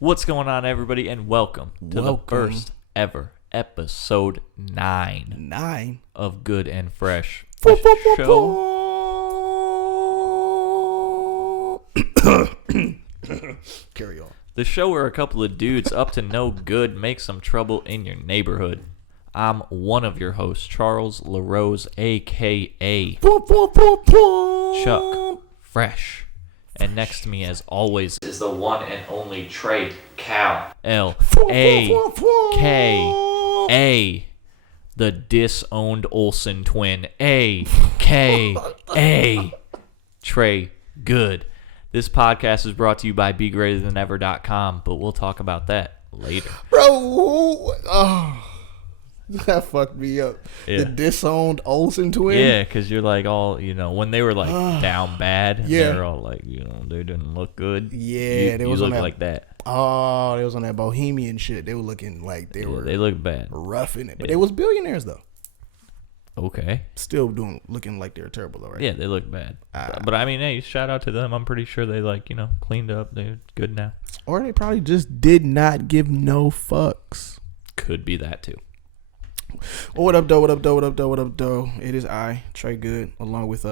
What's going on, everybody, and welcome to the first ever episode 9 of Good and Fresh. Carry on. The show where a couple of dudes up to no good make some trouble in your neighborhood. I'm one of your hosts, Charles LaRose, a.k.a. Chuck Fresh. And next to me, as always, is the one and only Trey Cal. L-A-K-A. The disowned Olsen twin. A-K-A. Trey Good. This podcast is brought to you by BeGreaterThanEver.com, but we'll talk about that later. Bro, that fucked me up. Yeah. The disowned Olsen twin? Yeah, because you're like all, when they were like down bad, yeah. they were all like, they didn't look good. Yeah, they was look like that. Oh, they was on that bohemian shit. They were looking like they looked bad. Rough in it. But they was billionaires, though. Okay. Still looking like they were terrible, though, right? Yeah, they look bad. But I mean, hey, shout out to them. I'm pretty sure they cleaned up. They're good now. Or they probably just did not give no fucks. Could be that too. Well, what up, though? It is I, Trey Good, along with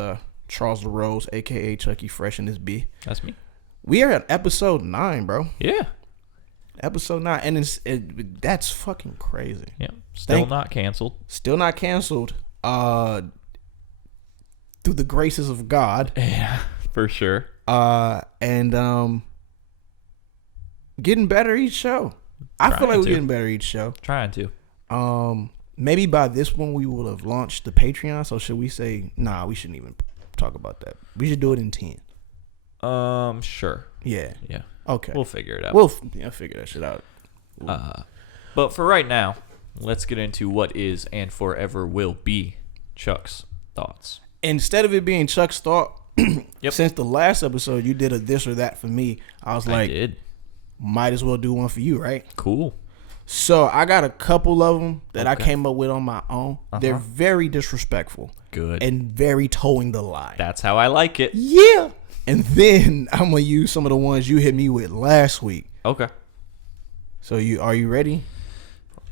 Charles LaRose, a.k.a. Chuckie Fresh in this B. That's me. We are at episode 9, bro. Yeah. Episode 9, and that's fucking crazy. Yeah. Still not canceled. Still not canceled. Through the graces of God. Yeah, for sure. And getting better each show. I feel like we're getting better each show. Trying to. Maybe by this one we will have launched the Patreon. So should we say, nah, we shouldn't even talk about that. We should do it in 10. Sure. Yeah. Yeah. Okay. We'll figure it out. We'll figure that shit out. But for right now, let's get into what is and forever will be Chuck's thoughts. Instead of it being Chuck's thought, yep. Since the last episode you did a this or that for me, I was like, might as well do one for you, right? Cool. So I got a couple of them that I came up with on my own. They're very disrespectful. Good. And very towing the line. That's how I like it. Yeah. And then I'm going to use some of the ones you hit me with last week. Okay. So are you ready?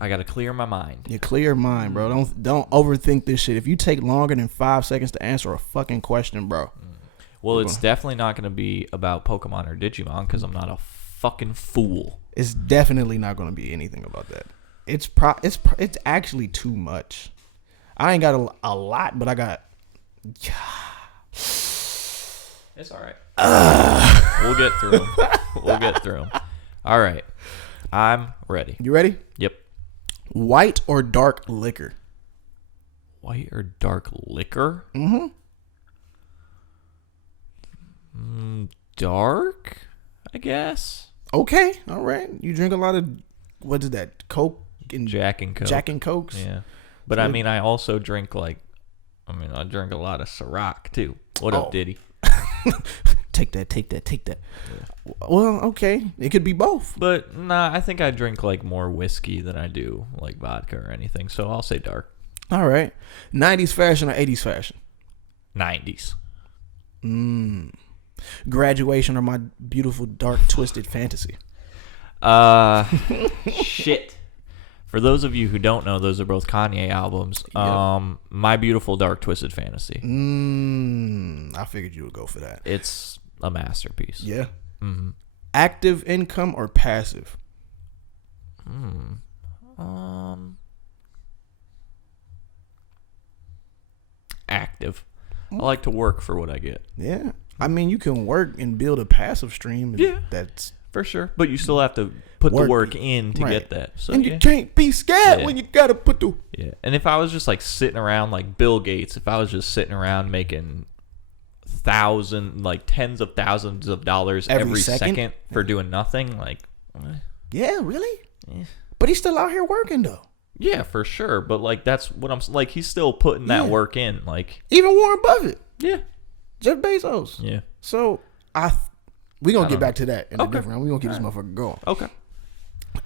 I got to clear my mind. You clear your mind, bro. Don't overthink this shit. If you take longer than 5 seconds to answer a fucking question, bro. Well, it's definitely not going to be about Pokemon or Digimon because I'm not a fucking fool. It's definitely not going to be anything about that. It's actually too much. I ain't got a lot, but I got. It's all right. We'll get through them. All right. I'm ready. You ready? Yep. White or dark liquor? White or dark liquor? Dark, I guess. Okay. All right. You drink a lot of, what is that? Coke? And Jack and Coke. Jack and Cokes? Yeah. But I mean, I also drink I drink a lot of Ciroc too. What up, Diddy? Take that. Yeah. Well, okay. It could be both. But nah, I think I drink more whiskey than I do vodka or anything. So I'll say dark. All right. 90s fashion or 80s fashion? 90s. Graduation or My Beautiful Dark Twisted Fantasy? Shit. For those of you who don't know, those are both Kanye albums. Yep. My Beautiful Dark Twisted Fantasy. I figured you would go for that. It's a masterpiece. Yeah. Active income or passive? Active. I like to work for what I get. Yeah. I mean, you can work and build a passive stream. Yeah. That's for sure. But you still have to put the work in to get that. So, and you can't be scared when you got to put the... Yeah. And if I was just sitting around like Bill Gates, if I was just sitting around making tens of thousands of dollars every second for doing nothing, Yeah, really? Yeah. But he's still out here working, though. Yeah, for sure. But that's what I'm he's still putting that work in. Even Warren Buffett. Yeah. Jeff Bezos. Yeah. So we're going to get back to that in a different round. We're going to keep this motherfucker going. Okay.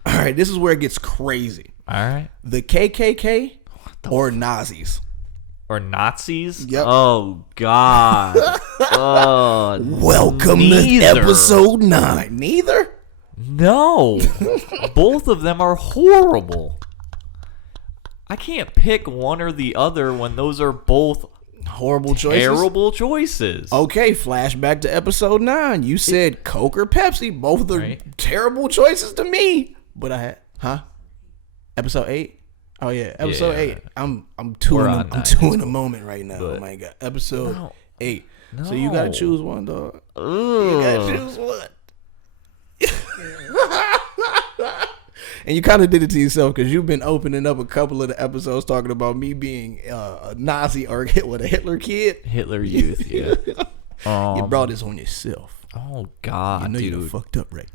All right. This is where it gets crazy. All right. The KKK or Nazis? Or Nazis? Yep. Oh, God. Welcome to episode 9. Neither? No. Both of them are horrible. I can't pick one or the other when those are both horrible choices. Terrible choices. Okay, flashback to episode 9. You said Coke or Pepsi. Both of the terrible choices to me. But I had episode 8. Oh yeah, episode 8. I'm two in the moment right now. Oh my god, episode 8. No. So you gotta choose one, dog. You gotta choose one. And you kind of did it to yourself because you've been opening up a couple of the episodes talking about me being a Nazi or a Hitler kid. Hitler youth, yeah. You brought this on yourself. Oh, God, you know dude. You done fucked up, right?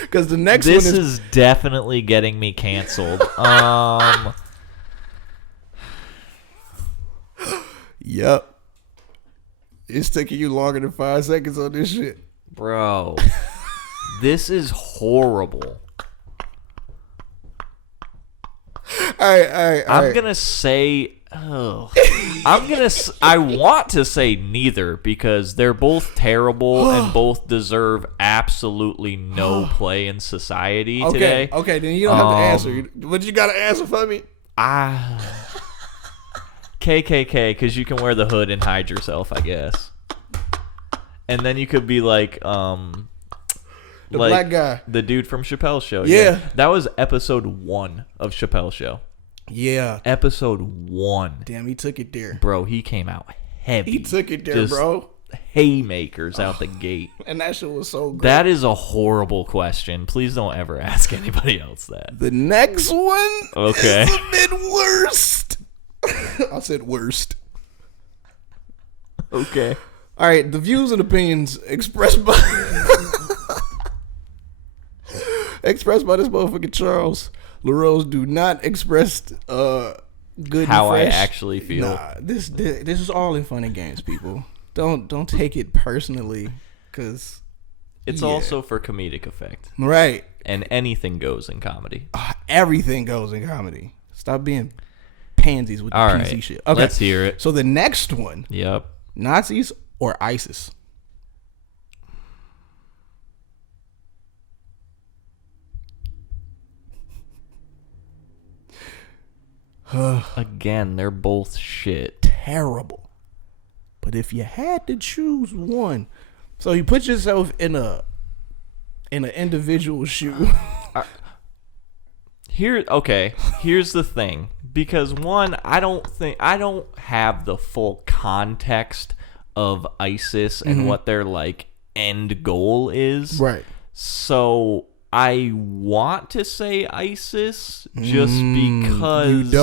Because the next this one is definitely getting me canceled. Yep. It's taking you longer than 5 seconds on this shit. Bro. This is horrible. All right. I'm gonna say, I want to say neither because they're both terrible and both deserve absolutely no play in society today. Okay, then you don't have to answer. But you gotta answer for me. KKK, because you can wear the hood and hide yourself, I guess. And then you could be like, the black guy. The dude from Chappelle's Show. Yeah. That was episode 1 of Chappelle's Show. Yeah. Episode 1. Damn, he took it there. Bro, he came out heavy. He took it there, bro. Haymakers out the gate. And that shit was so good. That is a horrible question. Please don't ever ask anybody else that. The next one is a bit worst. I said worst. Okay. All right, the views and opinions expressed by this motherfucking Charles LaRose do not express good how and fresh. I actually feel. Nah, this is all in fun and games, people. Don't take it personally, because it's also for comedic effect, right? And anything goes in comedy. Everything goes in comedy. Stop being pansies with the PC shit. Okay, let's hear it. So the next one. Yep. Nazis or ISIS? Again, they're both shit. Terrible. But if you had to choose one, so you put yourself in an individual shoe. Here's the thing. Because one, I don't have the full context of ISIS and what their like end goal is. Right. So I want to say ISIS just because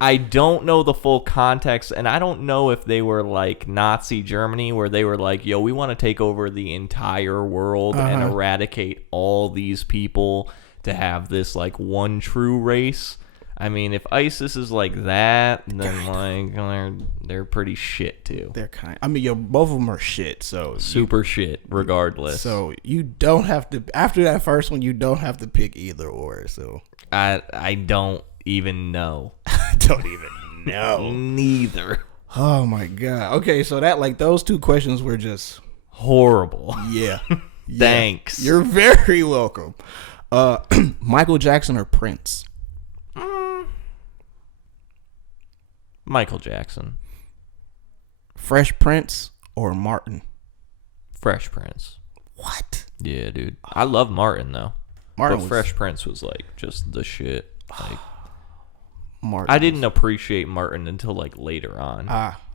I don't know the full context, and I don't know if they were like Nazi Germany where they were like, yo, we want to take over the entire world and eradicate all these people to have this like one true race. I mean, if ISIS is like that, then like they're pretty shit too. They're kind. I mean, both of them are shit. So super shit, regardless. So you don't have to. After that first one, you don't have to pick either or. So I don't even know. I don't even know. Neither. Oh my god. Okay, so those two questions were just horrible. Yeah. Thanks. You're very welcome. Michael Jackson or Prince? Michael Jackson. Fresh Prince or Martin? Fresh Prince. What? Yeah, dude. I love Martin though. But Fresh Prince was like just the shit. Like Martin. I didn't appreciate Martin until like later on.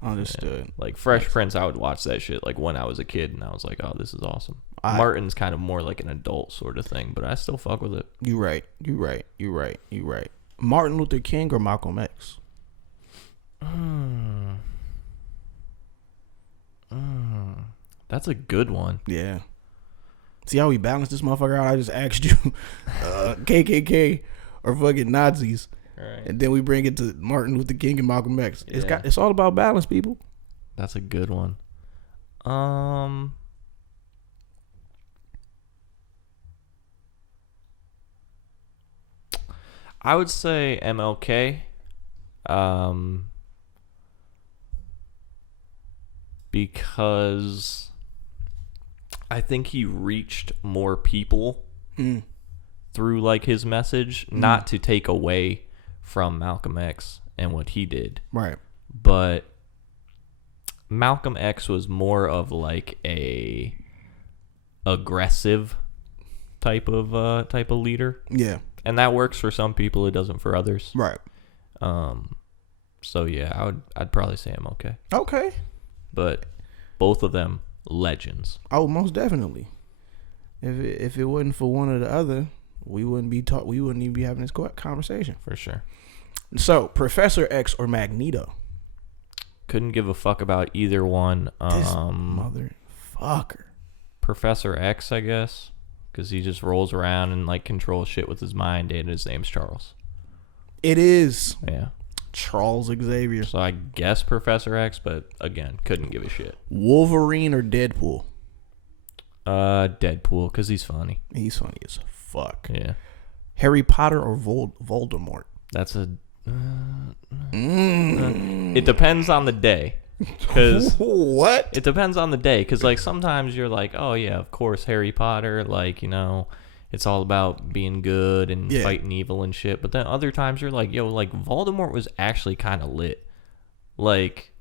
Understood. Yeah. Like Fresh Prince, I would watch that shit like when I was a kid, and I was like, oh, this is awesome. Martin's kind of more like an adult sort of thing, but I still fuck with it. You right. Martin Luther King or Malcolm X? That's a good one. Yeah. See how we balance this motherfucker out? I just asked you KKK or fucking Nazis. Right. And then we bring it to Martin Luther King and Malcolm X. Yeah. It's all about balance, people. That's a good one. I would say MLK. Because I think he reached more people through like his message, not to take away from Malcolm X and what he did. Right. But Malcolm X was more of like a aggressive type of leader. Yeah. And that works for some people, it doesn't for others. Right. So yeah, I'd probably say I'm okay. Okay. But both of them legends. Oh, most definitely. If it wasn't for one or the other, we wouldn't even be having this conversation. For sure. So, Professor X or Magneto? Couldn't give a fuck about either one. This motherfucker. Professor X, I guess, because he just rolls around and like controls shit with his mind, and his name's Charles. It is. Yeah. Charles Xavier. So I guess Professor X, but again, couldn't give a shit. Wolverine or Deadpool? Deadpool, because he's funny. He's funny as fuck. Yeah. Harry Potter or Voldemort? That's a... It depends on the day. Cause what? It depends on the day, because like sometimes you're like, oh yeah, of course Harry Potter, like, you know, it's all about being good and fighting evil and shit. But then other times you're like, yo, like Voldemort was actually kind of lit. Like,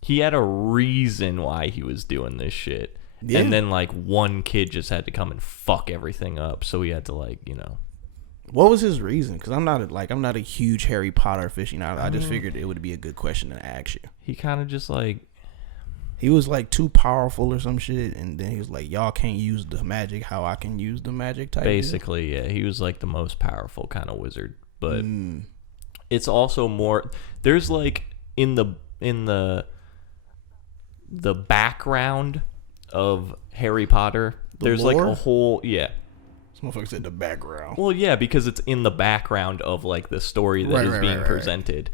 he had a reason why he was doing this shit. Yeah. And then like one kid just had to come and fuck everything up, so he had to like, you know. What was his reason? Because I'm not a huge Harry Potter aficionado. I just figured it would be a good question to ask you. He kind of just like, he was like too powerful or some shit, and then he was like, y'all can't use the magic how I can use the magic type. Basically, deal. Yeah, he was like the most powerful kind of wizard. But it's also more, there's like in the background of Harry Potter, there's lore? Like a whole This motherfucker said the background. Well, yeah, because it's in the background of like the story that is being presented.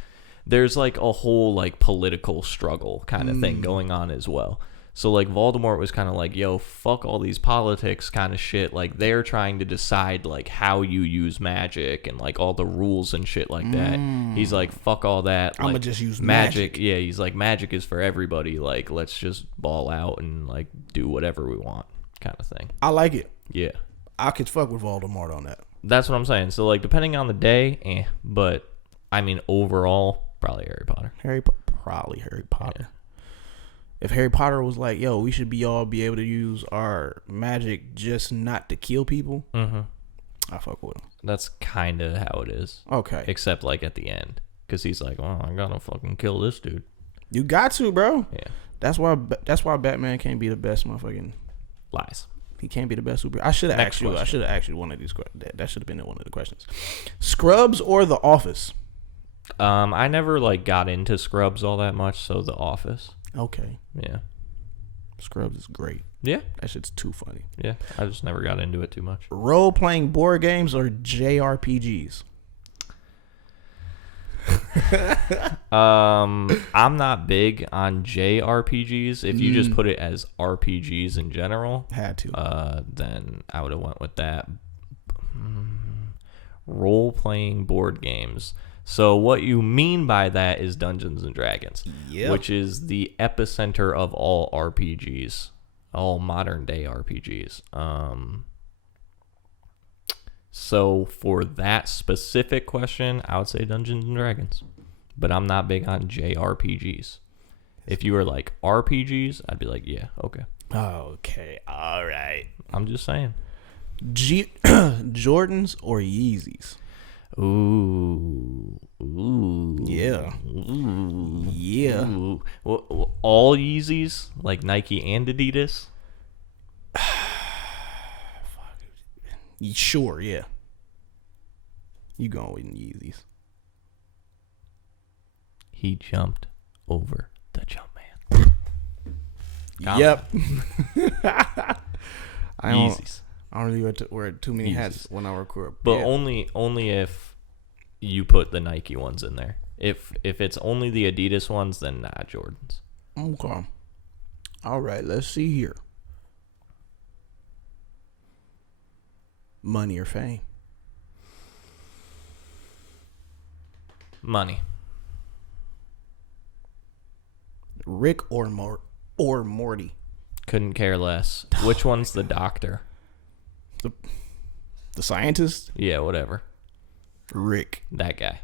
There's like a whole like political struggle kind of thing going on as well. So like Voldemort was kind of like, yo, fuck all these politics kind of shit. Like they're trying to decide like how you use magic and like all the rules and shit like that. He's like, fuck all that. I'm like, gonna just use magic. Yeah, he's like, magic is for everybody. Like, let's just ball out and like do whatever we want kind of thing. I like it. Yeah. I could fuck with Voldemort on that. That's what I'm saying. So like depending on the day, but I mean overall, probably Harry Potter. Probably Harry Potter. Yeah. If Harry Potter was like, yo, we should be able to use our magic just not to kill people, I fuck with him. That's kind of how it is. Okay. Except like at the end, because he's like, oh, I gotta fucking kill this dude. You got to, bro. Yeah. That's why Batman can't be the best motherfucking... Lies. He can't be the best super. I should have asked you one of these questions. That should have been one of the questions. Scrubs or The Office? I never like got into Scrubs all that much, so The Office. Okay. Yeah. Scrubs is great. Yeah. That shit's too funny. Yeah. I just never got into it too much. Role-playing board games or JRPGs? I'm not big on JRPGs. If you just put it as RPGs in general, had to. Then I would have went with that. Role-playing board games. So what you mean by that is Dungeons and Dragons, which is the epicenter of all RPGs, all modern day RPGs. So for that specific question, I would say Dungeons and Dragons, but I'm not big on JRPGs. If you were like RPGs, I'd be like, yeah, okay. Okay, all right. I'm just saying. Jordans or Yeezys? Ooh. Yeah. Ooh. Yeah. Ooh. Well, all Yeezys, like Nike and Adidas? Sure, yeah. You going with Yeezys. He jumped over the jump man. Yep. Yeezys. I don't really wear too many hats when I record. But only if you put the Nike ones in there. If it's only the Adidas ones, then nah, Jordans. Okay. All right, let's see here. Money or fame? Money. Rick or Morty? Couldn't care less. Which one's the doctor? The scientist? Yeah, whatever. Rick. That guy.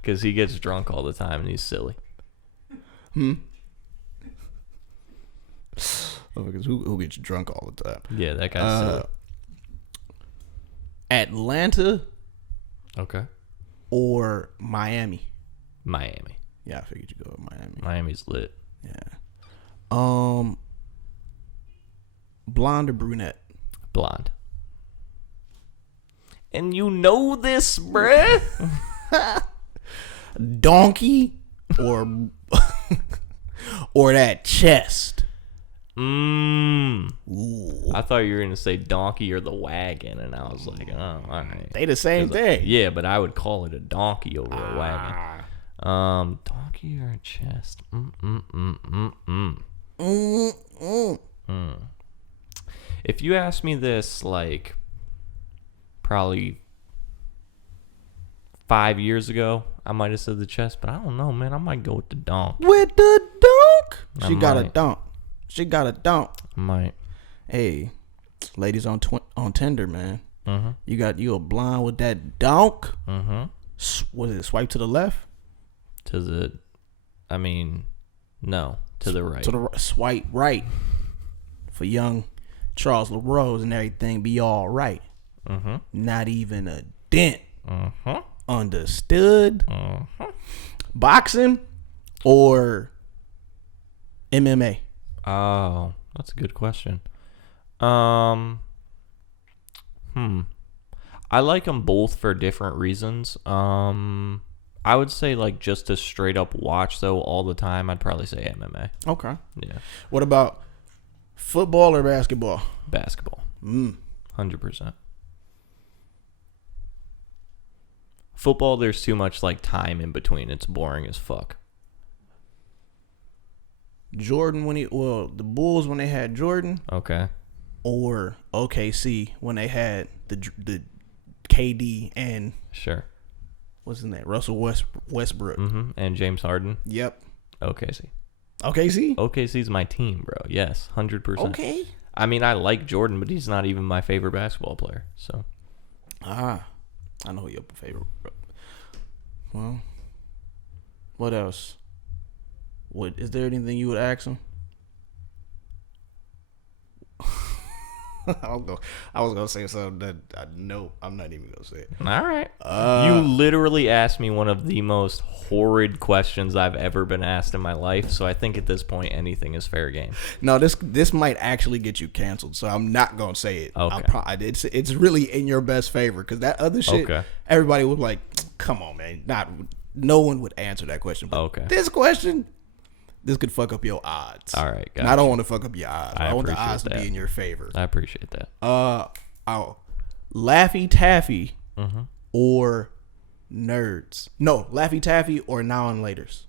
Because he gets drunk all the time and he's silly. Oh, because who gets drunk all the time? Yeah, that guy's silly. Atlanta. Okay. Or Miami. Miami. Yeah, I figured you'd go with Miami. Miami's lit. Yeah. Blonde or brunette? Blonde. And you know this, bruh. Donkey or or that chest? Ooh. I thought you were gonna say donkey or the wagon, and I was like, oh, all right. They the same thing. Yeah, but I would call it a donkey over a wagon. Donkey or a chest? If you asked me this, like, probably 5 years ago, I might have said the chest, but I don't know, man. I might go with the donk. With the donk? She got a donk. She got a donk. I might. Hey, ladies on Tinder, man. Mm-hmm. You a blonde with that donk? Mm-hmm. What is it? Swipe to the left? To the right. To the swipe right for young Charles LaRose and everything be all right. Mm-hmm. Not even a dent. Mm-hmm. Understood? Mm-hmm. Boxing or MMA? Oh, that's a good question. I like them both for different reasons. I would say, like, just to straight up watch, though, all the time, I'd probably say MMA. Okay. Yeah. What about football or basketball? Basketball. 100%. Football, there's too much, like, time in between. It's boring as fuck. Jordan the Bulls when they had Jordan. Okay. Or OKC when they had the KD and sure. What's his name? Russell Westbrook. Mm-hmm. And James Harden. Yep. OKC. OKC's my team, bro. Yes, 100%. Okay. I mean, I like Jordan, but he's not even my favorite basketball player. So. I know your favorite. Well, what else? Is there anything you would ask him? I was gonna say something that I'm not even gonna say it. All right. You literally asked me one of the most horrid questions I've ever been asked in my life, so I think at this point anything is fair game. No, this might actually get you canceled, so I'm not gonna say it. Okay. It's really in your best favor because that other shit, everybody was like, "Come on, man!" No one would answer that question. But okay. This question. This could fuck up your odds. All right, and I don't want to fuck up your odds. I want the odds that. To be in your favor. I appreciate that. Laffy Taffy or nerds? No, Laffy Taffy or now and laters.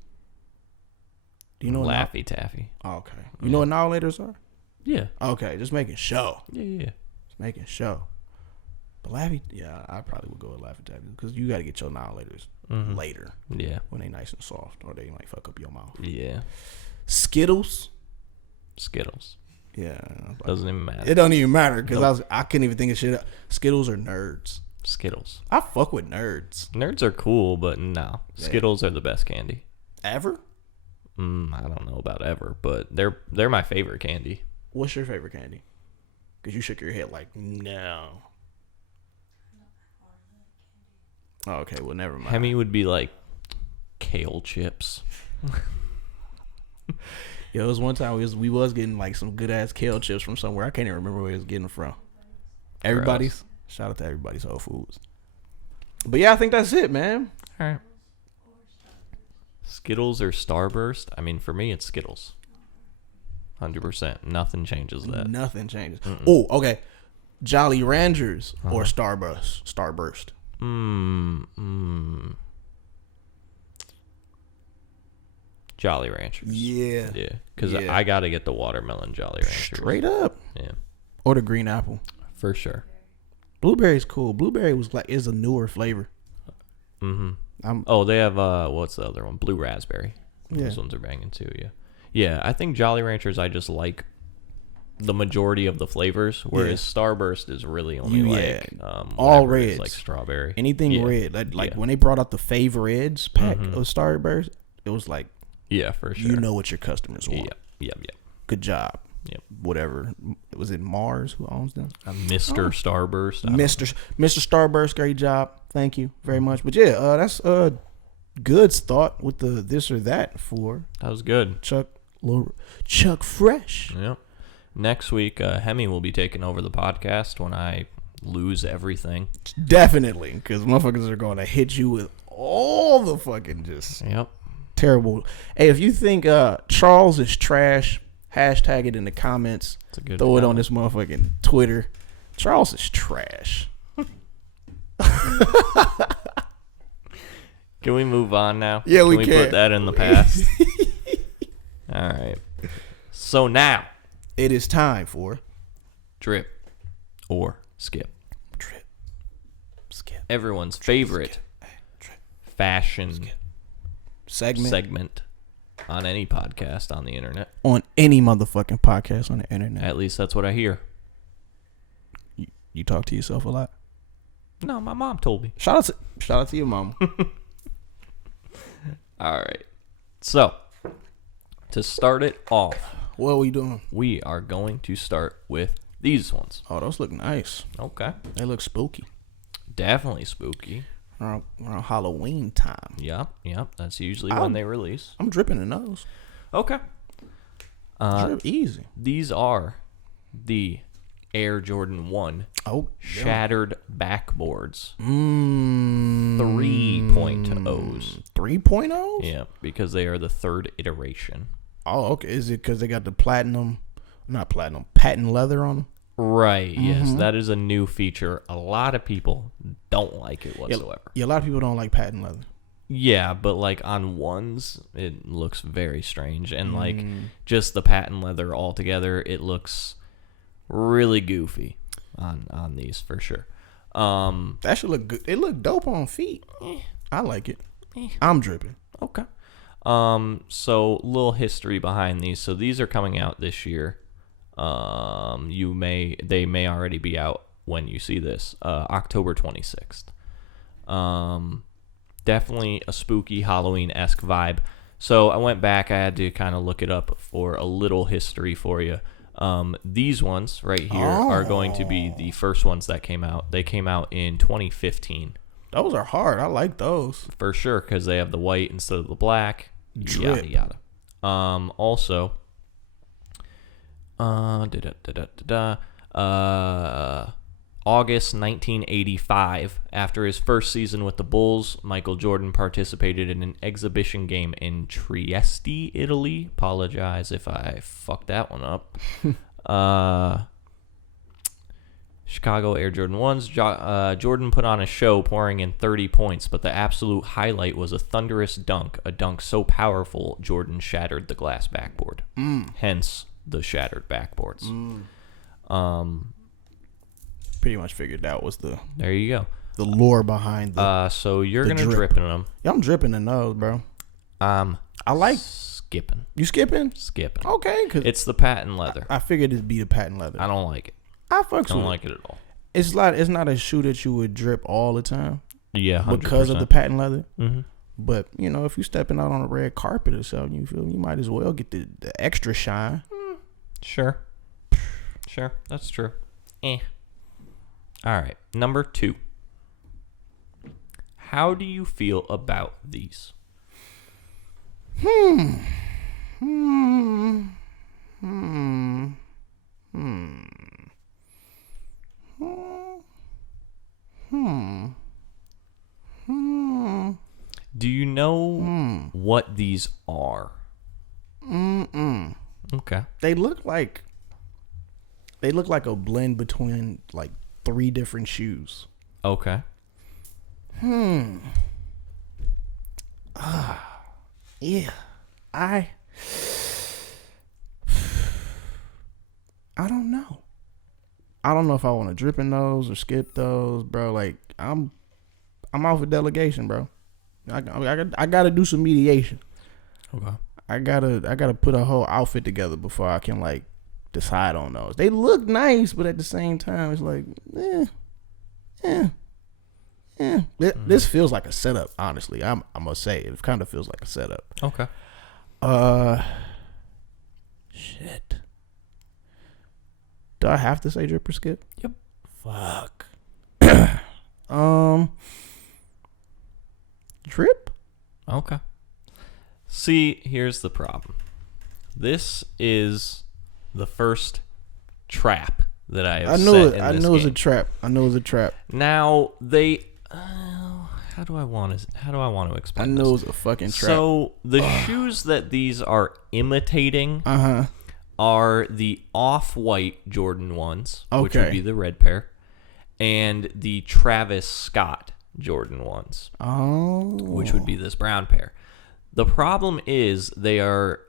Do you know Laffy Taffy? Oh, okay. You know what now and laters are? Yeah. Okay, just making sure. Yeah. Just making sure. But Laffy, yeah, I probably would go with Laffy Taffy because you got to get your now and laters later. Yeah. When they nice and soft or they might fuck up your mouth. Yeah. Skittles. Yeah. Doesn't even matter. It don't even matter because I couldn't even think of shit. Skittles or nerds? Skittles. I fuck with nerds. Nerds are cool, but no. Yeah. Skittles are the best candy. Ever? I don't know about ever, but they're my favorite candy. What's your favorite candy? Because you shook your head like, no. Oh, okay, well, never mind. Hemi would be like kale chips. Yo, it was one time we was getting like some good ass kale chips from somewhere. I can't even remember where we was getting them from. Everybody's. Shout out to everybody's Whole Foods. But yeah, I think that's it, man. All right. Skittles or Starburst? I mean, for me, it's Skittles. 100%. Nothing changes that. Nothing changes. Oh, okay. Jolly Ranchers or Starburst? Jolly Ranchers. Yeah. Because I got to get the watermelon Jolly Ranchers. Straight up. Yeah. Or the green apple. For sure. Blueberry's cool. Blueberry is a newer flavor. They have what's the other one? Blue raspberry. Yeah. Those ones are banging too. Yeah. I think Jolly Ranchers I just like the majority of the flavors, whereas Starburst is really only all reds, like strawberry, anything red. Like when they brought out the Fave Reds pack of Starburst, it was like, for sure, you know what your customers want. Yeah. Good job. Yep. Whatever. Was it Mars who owns them? Mr. Starburst. Mr. Starburst, great job. Thank you very much. But that's Good's thought with the this or that for. That was good. Chuck Fresh. Yep. Next week, Hemi will be taking over the podcast when I lose everything. Definitely, because motherfuckers are going to hit you with all the fucking just terrible. Hey, if you think Charles is trash, hashtag it in the comments. Throw it on this motherfucking Twitter. Charles is trash. Can we move on now? Yeah, we can. Can we put that in the past? All right. So now it is time for drip or skip. Drip. Skip. Everyone's favorite fashion segment on any podcast on the internet. On any motherfucking podcast on the internet. At least that's what I hear. You talk to yourself a lot? No, my mom told me. Shout out to your mom. All right. So, to start it off, what are we doing? We are going to start with these ones. Oh, those look nice. Okay. They look spooky. Definitely spooky. Around Halloween time. Yep. That's usually when they release. I'm dripping in those. Okay. Drip easy. These are the Air Jordan 1 shattered backboards. 3.0s. 3.0s? Yeah, because they are the third iteration. Oh, okay. Is it because they got the patent leather on them? Right, yes. That is a new feature. A lot of people don't like it whatsoever. Yeah, a lot of people don't like patent leather. Yeah, but like on ones, it looks very strange. And like just the patent leather altogether, it looks really goofy on these for sure. That should look good. It look dope on feet. I like it. I'm dripping. Okay. So little history behind these. So these are coming out this year. They may already be out when you see this. October 26th. Definitely a spooky Halloween-esque vibe. So I went back. I had to kind of look it up for a little history for you. These ones right here are going to be the first ones that came out. They came out in 2015. Those are hard. I like those. For sure, because they have the white instead of the black. Drip. Yada, yada. Also, August 1985, after his first season with the Bulls, Michael Jordan participated in an exhibition game in Trieste, Italy. Apologize if I fucked that one up. Chicago Air Jordan 1s. Jordan put on a show pouring in 30 points, but the absolute highlight was a thunderous dunk, a dunk so powerful Jordan shattered the glass backboard. Hence the shattered backboards. Pretty much figured that was the there you go the lore behind the so you're gonna drip in them. Yeah, I'm dripping in those, bro. I like skipping. You skipping? Skipping. Okay, cause it's the patent leather. I figured it'd be the patent leather. I don't like it. I don't like it at all. It's not a shoe that you would drip all the time. Yeah, 100%. Because of the patent leather. Mm-hmm. But you know, if you're stepping out on a red carpet or something, you might as well get the extra shine. Sure, that's true. All right, number 2. How do you feel about these? Do you know what these are? Okay. They look like a blend between like 3 different shoes. Okay. Yeah. I don't know. I don't know if I want to drip in those or skip those, bro. Like I'm out for delegation, bro. I gotta do some mediation. Okay. I gotta put a whole outfit together before I can like decide on those. They look nice, but at the same time, it's like, This feels like a setup, honestly. I must say, it kind of feels like a setup. Okay. Shit. Do I have to say drip or skip? Yep. Fuck. Drip? Okay. See, here's the problem. This is the first trap that I have set in this game. I know it was a trap. Now, they... how do I want to explain I know this? It's a fucking trap. So, the shoes that these are imitating are the off-white Jordan ones, which would be the red pair, and the Travis Scott Jordan ones, which would be this brown pair. The problem is they are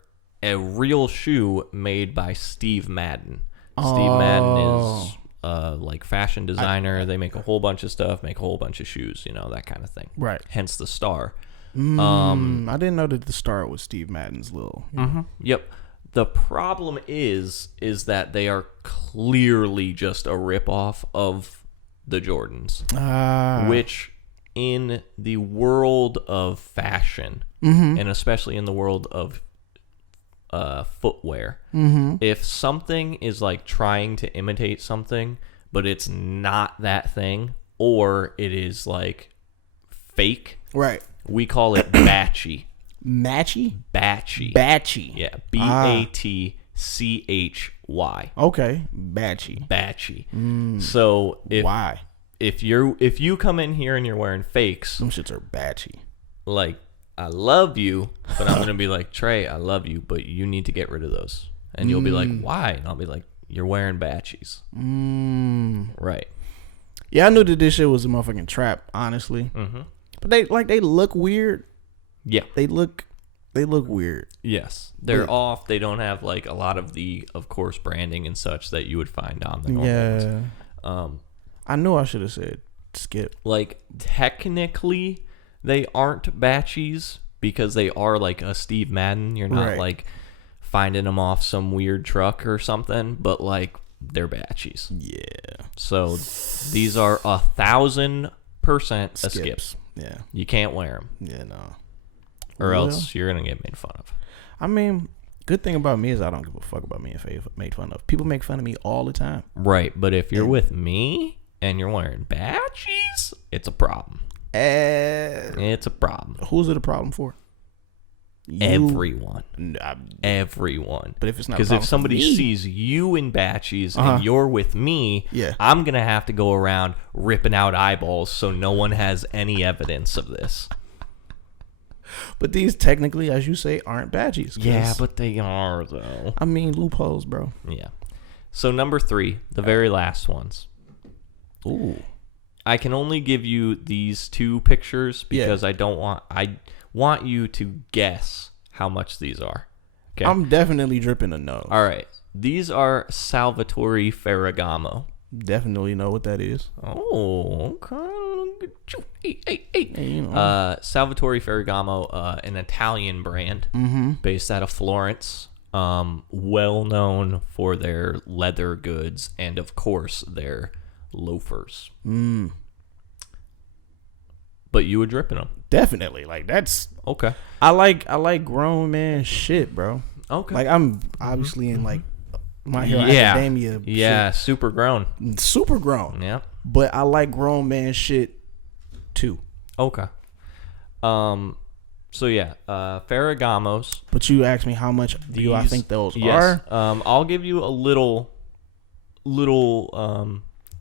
a real shoe made by Steve Madden. Steve Madden is like fashion designer. They make a whole bunch of stuff, make a whole bunch of shoes, that kind of thing. Right. Hence the star. I didn't know that the star was Steve Madden's little. Yep. The problem is that they are clearly just a ripoff of the Jordans, which in the world of fashion, and especially in the world of footwear, if something is like trying to imitate something, but it's not that thing, or it is like fake, right? We call it batchy. Matchy? Batchy. Yeah. BATCHY. Okay. Batchy. So why? If you come in here and you're wearing fakes, them shits are batchy. Like, I love you, but I'm gonna be like, Trey, I love you, but you need to get rid of those. And you'll be like, why? And I'll be like, you're wearing batchies. Right. Yeah, I knew that this shit was a motherfucking trap, honestly. But they look weird. Yeah. They look weird. Yes. They're off. They don't have like a lot of the, of course, branding and such that you would find on the normal ones. I knew I should have said skip. Like, technically, they aren't batchies because they are like a Steve Madden. You're not like finding them off some weird truck or something, but like they're batchies. Yeah. So these are 1,000% a skip. Yeah. You can't wear them. Yeah, no. Or else you're going to get made fun of. I mean, good thing about me is I don't give a fuck about being made fun of. People make fun of me all the time. Right. But if you're with me and you're wearing batchies, it's a problem. It's a problem. Who's it a problem for? Everyone. Everyone. But if it's not, because if somebody sees you in batchies and you're with me, I'm going to have to go around ripping out eyeballs so no one has any evidence of this. But these technically, as you say, aren't batchies. Yeah, but they are, though. I mean, loopholes, bro. Yeah. So number 3, the very last ones. Ooh. I can only give you these 2 pictures because I want you to guess how much these are. Okay. I'm definitely dripping a no. All right. These are Salvatore Ferragamo. Definitely know what that is. Oh, okay. Hey. You know. Salvatore Ferragamo, an Italian brand based out of Florence. Well known for their leather goods and, of course, their loafers. But you would drip in them. Definitely. Like, that's okay. I like grown man shit, bro. Okay. Like, I'm obviously in like My Hero Academia. Yeah, shit. Super grown. Yeah. But I like grown man shit too. Okay. So yeah, Ferragamos. But you asked me how much do I think those are? I'll give you a little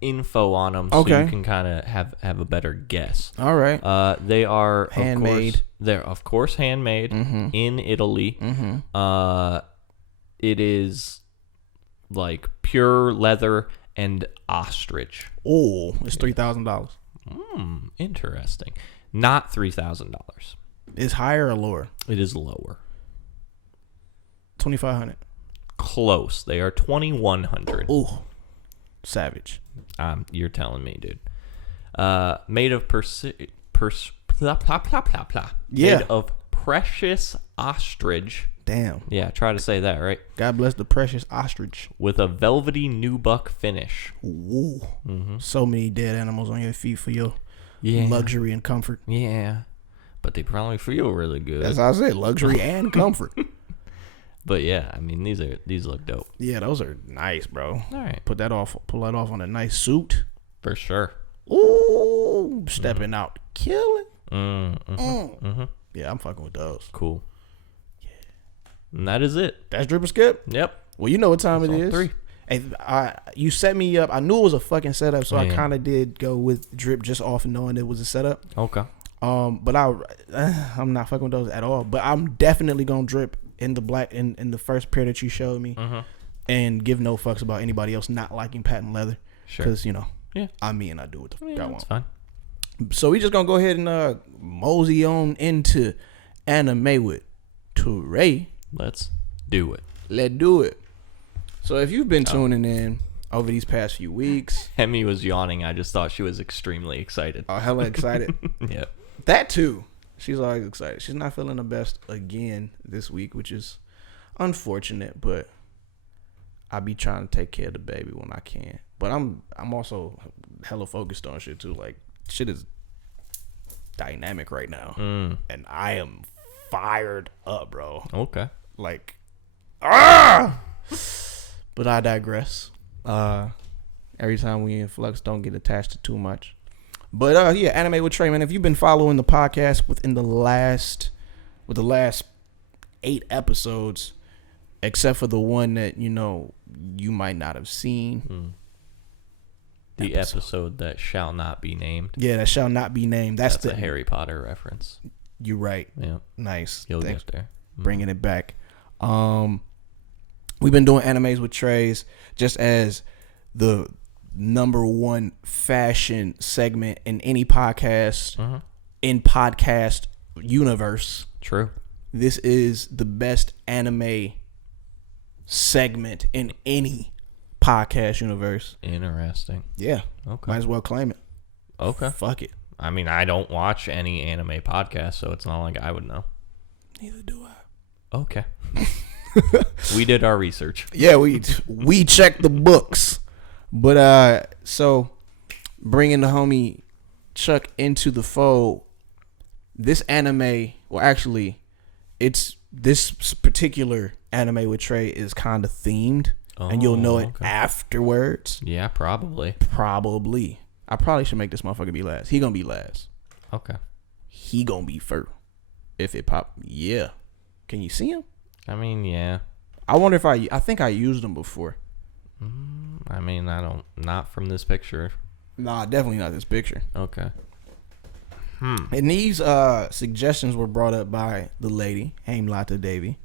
info on them so you can kind of have a better guess. All right. They are handmade. They're of course handmade in Italy. It is like pure leather and ostrich. Oh, it's $3,000. Interesting. Not $3,000. It's higher or lower? It is lower. 2,500. Close. They are 2,100. Ooh, savage. You're telling me, dude. Made of made of precious ostrich Damn. Yeah, try to say that right. God bless the precious ostrich. With a velvety nubuck finish. Ooh. So many dead animals on your feet for your luxury and comfort. Yeah. But they probably feel really good. That's how I said, luxury and comfort. But yeah, I mean these look dope. Yeah, those are nice, bro. All right. Pull that off on a nice suit. For sure. Ooh, stepping out, killing. Yeah, I'm fucking with those. Cool. Yeah. And that is it. That's Drip or Skip? Yep. Well, you know what time That's it is. 3. Hey, you set me up. I knew it was a fucking setup, so I kind of did go with Drip just off knowing it was a setup. Okay. But I'm not fucking with those at all. But I'm definitely gonna drip in the black in the first pair that you showed me, and give no fucks about anybody else not liking patent leather. Sure. Because yeah, I'm me and I do what the fuck I want. That's fine. So we just gonna go ahead and mosey on into anime with Touré. Let's do it. Let's do it. So if you've been tuning in over these past few weeks, Hemi was yawning. I just thought she was extremely excited. Oh, hella excited. Yeah. That too. She's always excited. She's not feeling the best again this week, which is unfortunate, but I be trying to take care of the baby when I can. But I'm also hella focused on shit too. Like, shit is dynamic right now. And I am fired up, bro. Okay. Like, but I digress. Every time we in flux, don't get attached to too much. But yeah, Anime with Trey, man. If you've been following the podcast within the last 8 episodes, except for the one that you might not have seen, the episode that shall not be named. Yeah, that shall not be named. That's the Harry Potter reference. You're right. Yeah, nice. You'll Thanks. get there. Bringing it back. We've been doing animes with Treys just as the number one fashion segment in any podcast in podcast universe. True. This is the best anime segment in any podcast universe. Interesting. Yeah. Okay. Might as well claim it. Okay. Fuck it. I mean, I don't watch any anime podcasts, so it's not like I would know. Neither do I. Okay. We did our research. Yeah, we checked the books. But so bringing the homie Chuck into the fold, this anime, well, actually, it's this particular anime with Trey is kind of themed, and you'll know it afterwards. Yeah, probably. I probably should make this motherfucker be last. He gonna be last. Okay. He gonna be first. If it pop, yeah. Can you see him? I mean, yeah. I wonder if I think I used him before. I mean, not from this picture. Nah, definitely not this picture. Okay. And these suggestions were brought up by the lady, Haimlata Davy.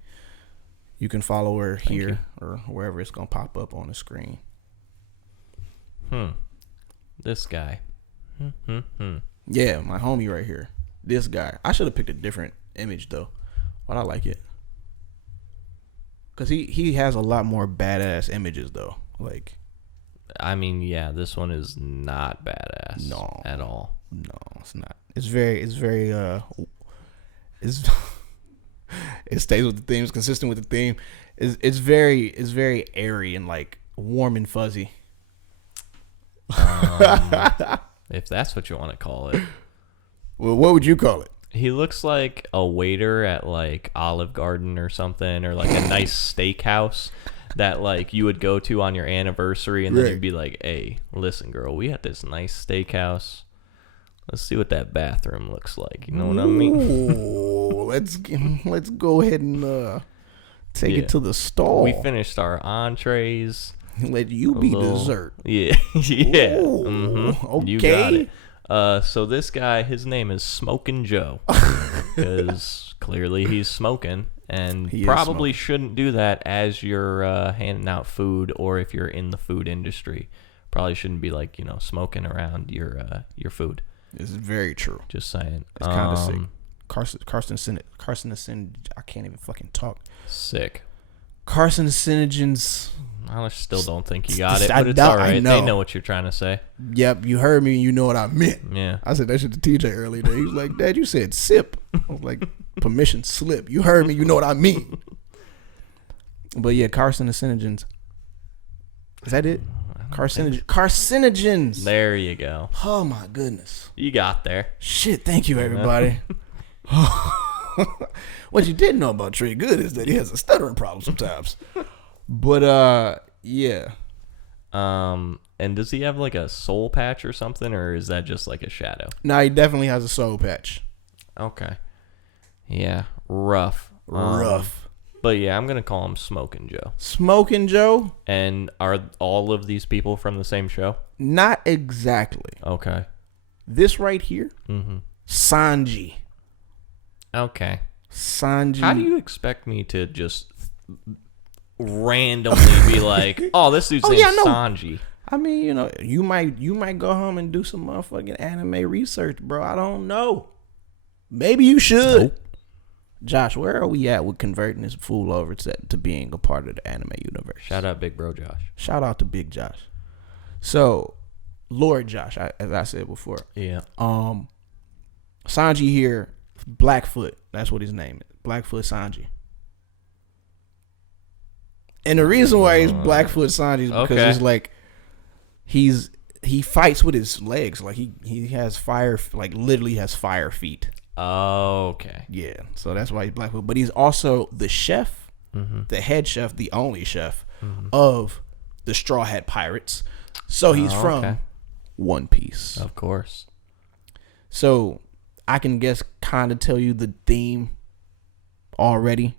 You can follow her here or wherever it's gonna pop up on the screen. This guy. Yeah, my homie right here. This guy. I should have picked a different image though, but I like it. Cause he has a lot more badass images though. Like, I mean, yeah, this one is not badass. No, at all. No, it's not. It's very it stays with the theme. It's consistent with the theme. It's very airy and like warm and fuzzy. If that's what you want to call it. Well, what would you call it? He looks like a waiter at like Olive Garden or something, or like a nice steakhouse that like you would go to on your anniversary, and then you'd be like, "Hey, listen, girl, we at this nice steakhouse. Let's see what that bathroom looks like." You know what I mean? Ooh, let's go ahead and take it to the stall. We finished our entrees. Let you be dessert. Yeah, yeah. Okay. You got it. So this guy, his name is Smokin' Joe, because clearly he's smoking, and probably shouldn't do that as you're handing out food, or if you're in the food industry, probably shouldn't be like smoking around your food. This is very true. Just saying. It's kind of sick. Carcinogen. I can't even fucking talk. Sick. Carcinogens. I still don't think you got it, but it's all right. They know what you're trying to say. Yep, you heard me. You know what I meant. Yeah. I said that shit to TJ earlier. He was like, "Dad, you said sip." I was like, "Permission slip." You heard me. You know what I mean. But yeah, carcinogens. Is that it? Carcinogens. There you go. Oh my goodness. You got there. Shit, thank you everybody. What you didn't know about Trey Good is that he has a stuttering problem sometimes. But yeah. And does he have like a soul patch or something, or is that just like a shadow? No, he definitely has a soul patch. Okay. Yeah, rough. But yeah, I'm gonna call him Smoking Joe. Smoking Joe. And are all of these people from the same show? Not exactly. Okay. This right here, Sanji. Okay. Sanji. How do you expect me to just randomly be like, "Oh, this dude's named Sanji"? I mean, you know, you might go home and do some motherfucking anime research, bro. I don't know. Maybe you should. Nope. Josh, where are we at with converting this fool over to being a part of the anime universe? Shout out Big Bro Josh. Shout out to Big Josh. So, Lord Josh, as I said before. Yeah. Sanji here, Blackfoot. That's what his name is. Blackfoot Sanji. And the reason why he's Blackfoot Sanji is because it's like he fights with his legs. Like he has fire, like literally has fire feet. Oh, okay. Yeah, so that's why he's Blackfoot. But he's also the chef, the head chef, the only chef of the Straw Hat Pirates. So he's from One Piece. Of course. So I can kind of tell you the theme already.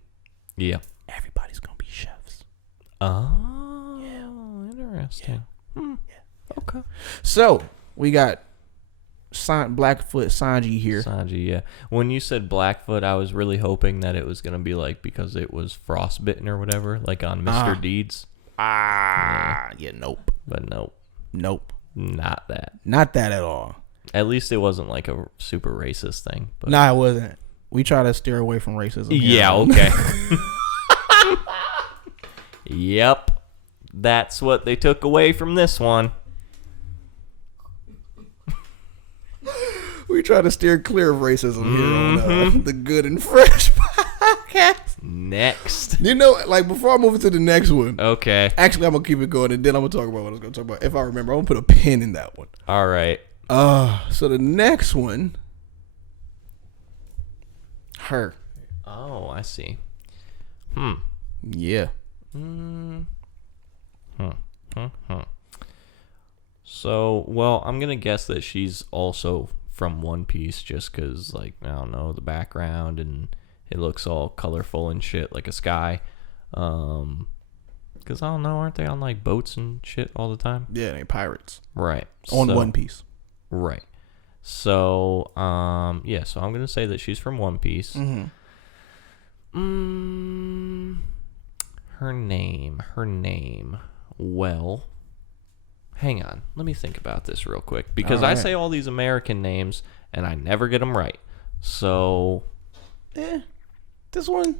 Yeah. Everybody's going to be chefs. Oh, yeah. Interesting. Yeah. Okay. So we got Blackfoot Sanji here. Sanji, yeah. When you said Blackfoot, I was really hoping that it was going to be like because it was frostbitten or whatever, like on Mr. Deeds. Yeah, nope. But nope. Not that. Not that at all. At least it wasn't like a super racist thing. But. Nah, it wasn't. We try to steer away from racism. Yeah, okay. Yep. That's what they took away from this one. We try to steer clear of racism here on the Good and Fresh podcast. Next. You know, like before I move into the next one. Okay. Actually, I'm going to keep it going and then I'm going to talk about what I was going to talk about. If I remember, I'm going to put a pin in that one. All right. So the next one. Her. Oh, I see. Yeah. So, well, I'm going to guess that she's also from One Piece just because, like, I don't know, the background and it looks all colorful and shit like a sky. Because, I don't know, aren't they on, like, boats and shit all the time? Yeah, they're pirates. Right. On One Piece. Right. So, yeah, so I'm going to say that she's from One Piece. Her name. Well, hang on. Let me think about this real quick. Because I say all these American names, and I never get them right. So... this one...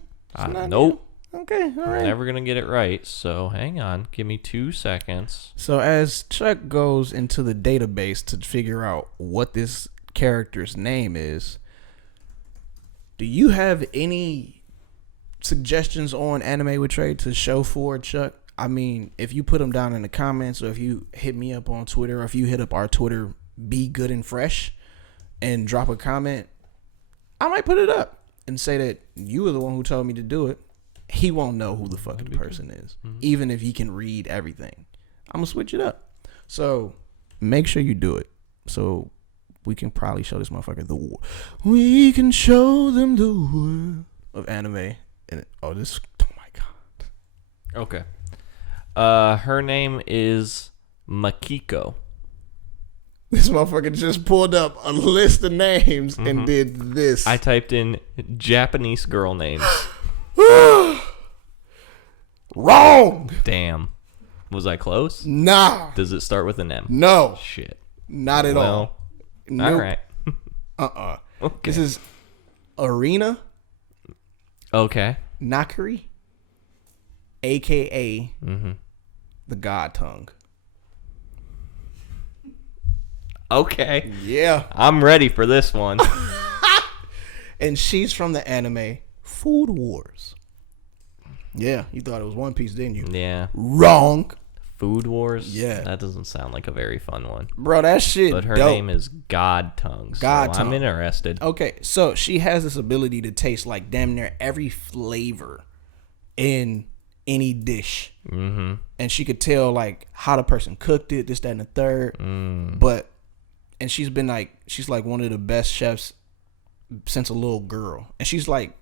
Nope. Okay, all right. I'm never going to get it right. So, hang on. Give me 2 seconds. So, as Chuck goes into the database to figure out what this character's name is, do you have any suggestions on Anime with Trey to show for Chuck? I mean, if you put them down in the comments, or if you hit me up on Twitter, or if you hit up our Twitter, Be Good and Fresh, and drop a comment, I might put it up and say that you were the one who told me to do it. He won't know who the fucking person is, even if he can read everything. I'm gonna switch it up. So make sure you do it, so we can probably show this motherfucker the war. We can show them the world of anime. And oh my god. Okay. Her name is Makiko. This motherfucker just pulled up a list of names and did this. I typed in Japanese girl names. Wrong. Damn. Was I close? Nah. Does it start with an M? No. Shit. Not at all. Nope. All right. Okay. This is Arena. Okay. Nakari. AKA the God Tongue. Okay. Yeah. I'm ready for this one. And she's from the anime Food Wars. Yeah, you thought it was One Piece, didn't you? Yeah. Wrong. Food Wars? Yeah. That doesn't sound like a very fun one. Bro, that shit But her dope. name is God Tongue, so God Tongue. I'm interested. Okay, so she has this ability to taste like damn near every flavor in any dish. Mm-hmm. And she could tell like how the person cooked it, this, that, and the third. But, and she's like one of the best chefs since a little girl. And she's like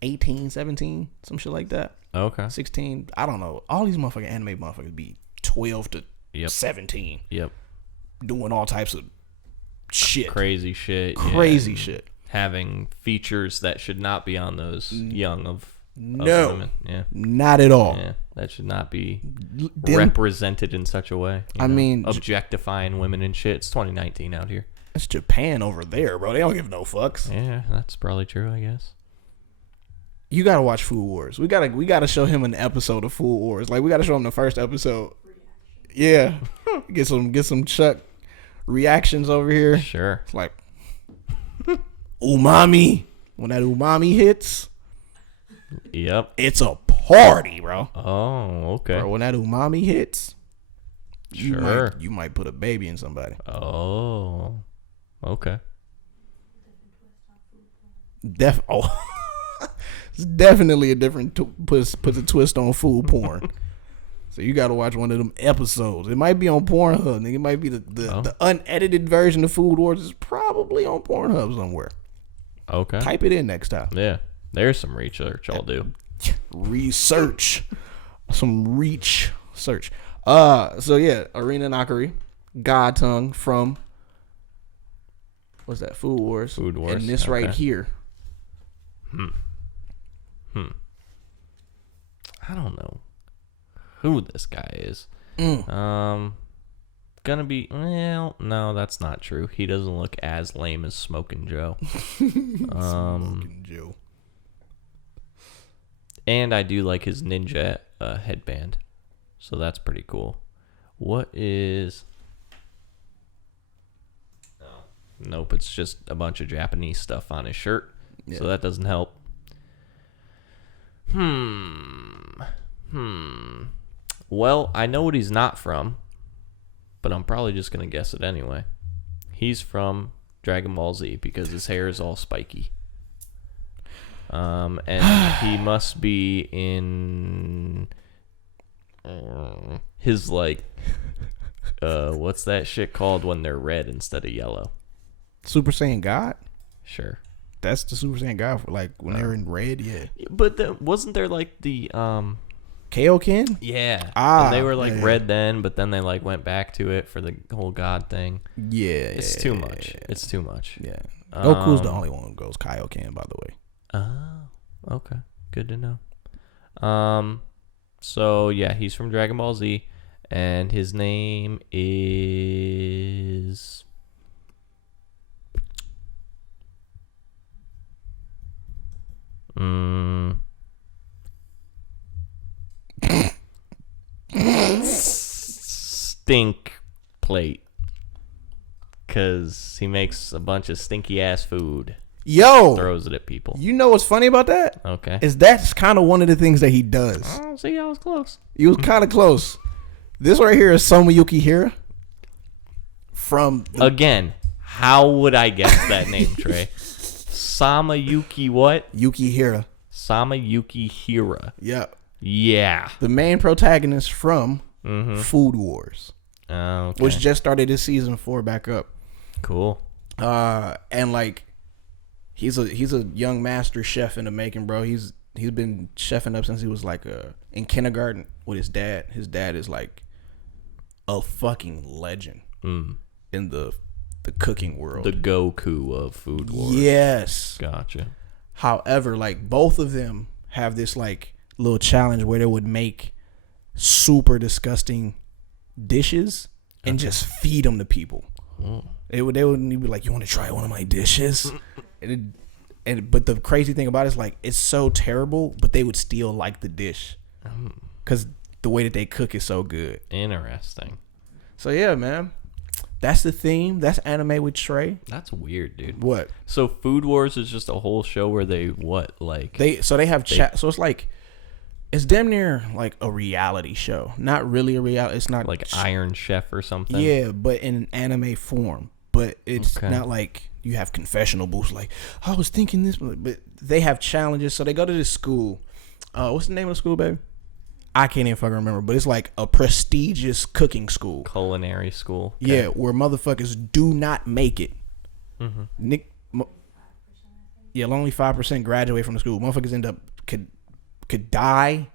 18, 17, some shit like that. Okay. 16, I don't know. All these motherfucking anime motherfuckers be 12 to 17. Yep. Doing all types of shit. Crazy shit. Crazy shit. Having features that should not be on those young of women. Yeah. Not at all. Yeah. That should not be represented in such a way. I mean, objectifying women and shit. It's 2019 out here. It's Japan over there, bro. They don't give no fucks. Yeah, that's probably true, I guess. You gotta watch Food Wars. We gotta show him an episode of Food Wars. Like we gotta show him the first episode. Yeah, get some Chuck reactions over here. Sure. It's like umami. When that umami hits, yep, it's a party, bro. Oh, okay. Bro, when that umami hits, sure, you might put a baby in somebody. Oh, okay. It's definitely a different puts a twist on food porn. So you gotta watch one of them episodes. It might be on Pornhub. It might be the unedited version of Food Wars is probably on Pornhub somewhere. Okay. Type it in next time. Yeah. There's some research I'll do. Research. Some reach search. So yeah, Arena Nakari, God Tongue from what's that? Food Wars. Food Wars. And this right here. I don't know who this guy is. Gonna be no, that's not true. He doesn't look as lame as Smokin' Joe. Smokin' Joe. And I do like his ninja headband. So that's pretty cool. What is Nope, it's just a bunch of Japanese stuff on his shirt. Yeah. So that doesn't help. Well, I know what he's not from, but I'm probably just going to guess it anyway. He's from Dragon Ball Z because his hair is all spiky. And he must be in his, like, what's that shit called when they're red instead of yellow? Super Saiyan God? Sure. That's the Super Saiyan God for, like, when they're in red, yeah. But wasn't there, like, the Kaioken? Yeah. And they were like red then, but then they like went back to it for the whole God thing. Yeah. It's too much. It's too much. Yeah. Goku's the only one who goes Kaioken, by the way. Oh, okay. Good to know. So yeah, he's from Dragon Ball Z, and his name is Stink Plate, because he makes a bunch of stinky ass food. Yo, throws it at people. You know what's funny about that? Okay, is that's kind of one of the things that he does. Oh, see, I was close. You was kind of close. This right here is Somayuki Hira. Again, how would I guess that name, Trey? Samayuki what? Yukihira. Samayuki Hira. Yep. Yeah. The main protagonist from Food Wars. Okay. Which just started his season 4 back up. Cool. And like he's a young master chef in the making, bro. He's been chefing up since he was like in kindergarten with his dad. His dad is like a fucking legend in the cooking world. The Goku of Food Wars. Yes. Gotcha. However, like both of them have this like little challenge where they would make super disgusting dishes and just feed them to people. They would be like, "You want to try one of my dishes?" But the crazy thing about it is like it's so terrible, but they would still like the dish because the way that they cook is so good. Interesting. So yeah, man, that's the theme. That's anime with Trey. That's weird, dude. What? So Food Wars is just a whole show where they have chat. So it's like It's damn near like a reality show. Not really a reality. It's not like Iron Chef or something. Yeah, but in an anime form. But it's not like you have confessional booths like, I was thinking this, but they have challenges. So they go to this school. What's the name of the school, baby? I can't even fucking remember, but it's like a prestigious cooking school. Culinary school. Okay. Yeah, where motherfuckers do not make it. Mm-hmm. Only 5% graduate from the school. Motherfuckers end up could die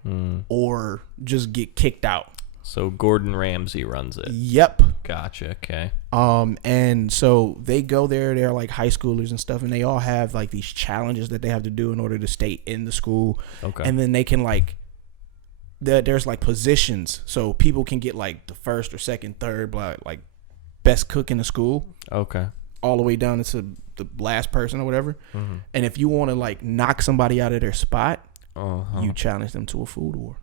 or just get kicked out. So Gordon Ramsay runs it. Yep. Gotcha. Okay. And so they go there. They're like high schoolers and stuff, and they all have like these challenges that they have to do in order to stay in the school. Okay. And then they can like, there's like positions, so people can get like the first or second, third, like best cook in the school. Okay. All the way down to the last person or whatever. Mm-hmm. And if you want to like knock somebody out of their spot, you challenge them to a food war.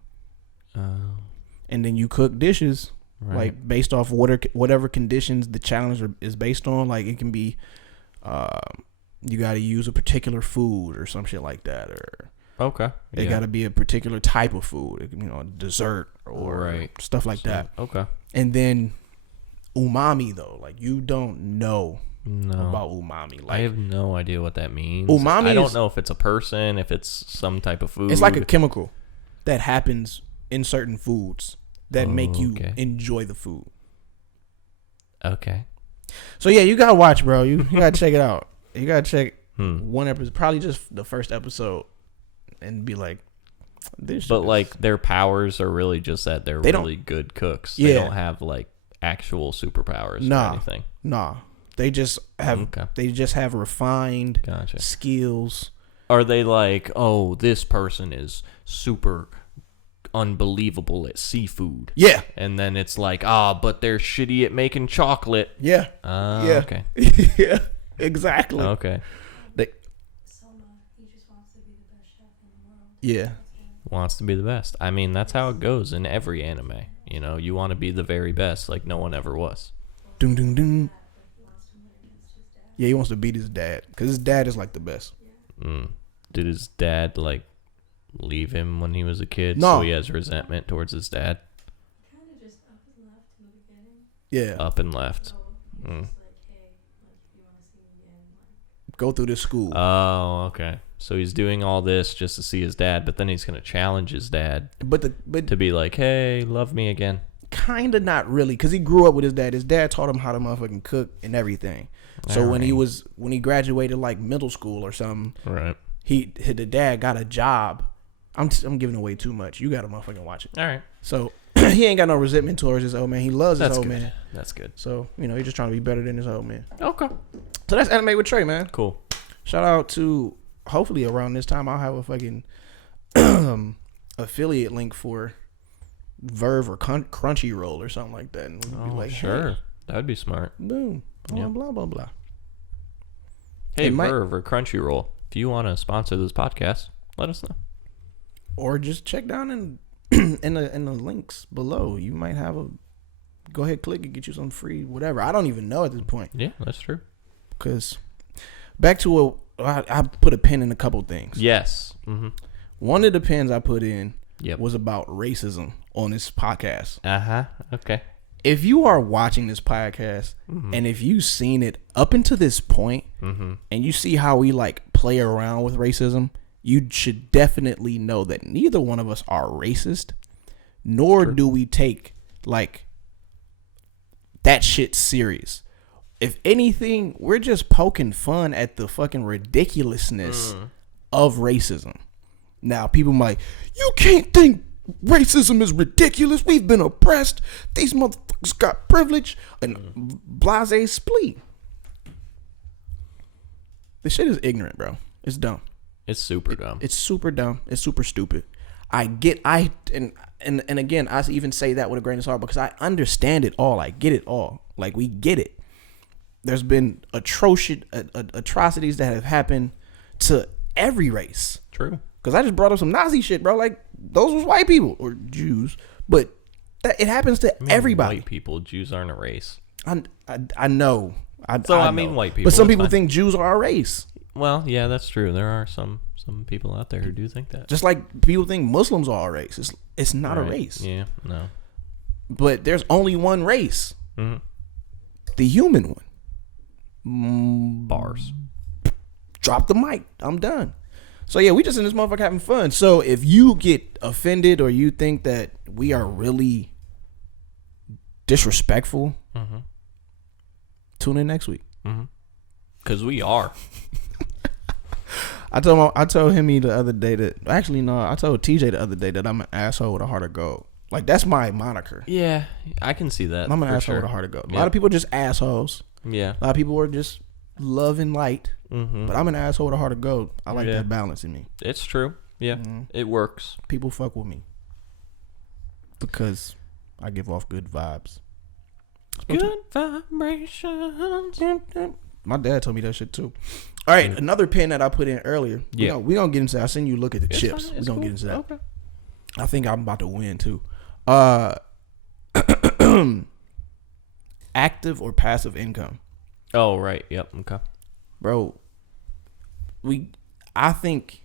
And then you cook dishes like based off whatever conditions the challenge is based on. Like it can be, you got to use a particular food or some shit like that, or it got to be a particular type of food, dessert or stuff like that. Okay. And then umami though, like you don't know about umami. Like, I have no idea what that means. Umami, I don't know if it's a person, if it's some type of food. It's like a chemical that happens in certain foods that make you enjoy the food. Okay. So yeah, you gotta watch, bro. You gotta check it out. You gotta check one episode, probably just the first episode, and be like, this. But like their powers are really just that they're really good cooks. They don't have like actual superpowers or anything. Nah. They just have refined skills. Are they like, oh, this person is super unbelievable at seafood? Yeah. And then it's like, but they're shitty at making chocolate. Yeah. Okay. Yeah. Exactly. Okay. He just wants to be the best chef in the world. Yeah. Wants to be the best. I mean, that's how it goes in every anime. You want to be the very best, like no one ever was. Ding, ding, ding. Yeah, he wants to beat his dad because his dad is like the best. Did his dad like leave him when he was a kid? No. So he has resentment towards his dad? Kind of just up and left in the beginning. Yeah. Up and left. So he's like, hey, like, if you want to see me again, like, go through this school. Oh, okay. So he's doing all this just to see his dad, but then he's going to challenge his dad but to be like, hey, love me again. Kind of not really, because he grew up with his dad. His dad taught him how to motherfucking cook and everything. So when he graduated like middle school or something, the dad got a job. I'm giving away too much. You got to motherfucking watch it. All right. So he ain't got no resentment towards his old man. He loves his old man. That's good. So he's just trying to be better than his old man. Okay. So that's Anime with Trey, man. Cool. Shout out to, hopefully around this time I'll have a fucking affiliate link for Verve or Crunchyroll or something like that, and we'd be like, sure, that would be smart. Boom. Blah blah blah. Hey, Verve or Crunchyroll, if you want to sponsor this podcast, let us know. Or just check down in the links below. You might have go ahead, click and get you some free whatever. I don't even know at this point. Yeah, that's true. Because back to I put a pin in a couple things. Yes. Mm-hmm. One of the pins I put in was about racism on this podcast. Okay. If you are watching this podcast and if you've seen it up until this point and you see how we like play around with racism, you should definitely know that neither one of us are racist, nor do we take like that shit serious. If anything, we're just poking fun at the fucking ridiculousness of racism. Now, people might, you can't think racism is ridiculous. We've been oppressed. These motherfuckers got privilege and blase spleen. This shit is ignorant, bro. It's dumb. It's super dumb. It's super dumb. It's super stupid. And again, I even say that with a grain of salt because I understand it all. I get it all. Like, we get it. There's been atrocities that have happened to every race. True. Because I just brought up some Nazi shit, bro. Like, those was white people or Jews, but it happens to everybody. White people, Jews aren't a race. I know. I mean white people. But some people think Jews are a race. Well, yeah, that's true. There are some people out there who do think that. Just like people think Muslims are a race. It's not a race. Yeah, no. But there's only one race. Mm-hmm. The human one. Bars. Drop the mic. I'm done. So yeah, we just in this motherfucker having fun. So if you get offended or you think that we are really disrespectful, tune in next week. Because we are. I told him the other day that I told TJ the other day that I'm an asshole with a heart of gold. Like, that's my moniker. Yeah, I can see that. I'm an asshole with a heart of gold. A lot of people are just assholes. Yeah. A lot of people are just love and light. But I'm an asshole with a heart of gold. I like that balance in me. It's true. Yeah, it works. People fuck with me because I give off good vibes. Good vibrations. My dad told me that shit too. All right, another pin that I put in earlier. Yeah, we're gonna get into that. I seen you look at the chips. We're gonna get into that. Okay. I think I'm about to win too. Active or passive income? Oh, right. Yep. Okay. Bro, I think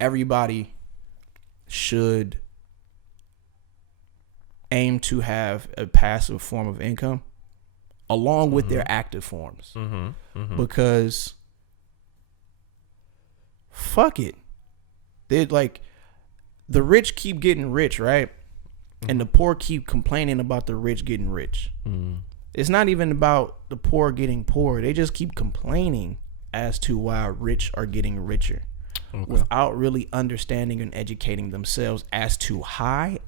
everybody should aim to have a passive form of income along with their active forms. Because fuck it. They're like, the rich keep getting rich, right? And the poor keep complaining about the rich getting rich. It's not even about the poor getting poor. They just keep complaining as to why rich are getting richer without really understanding and educating themselves as to how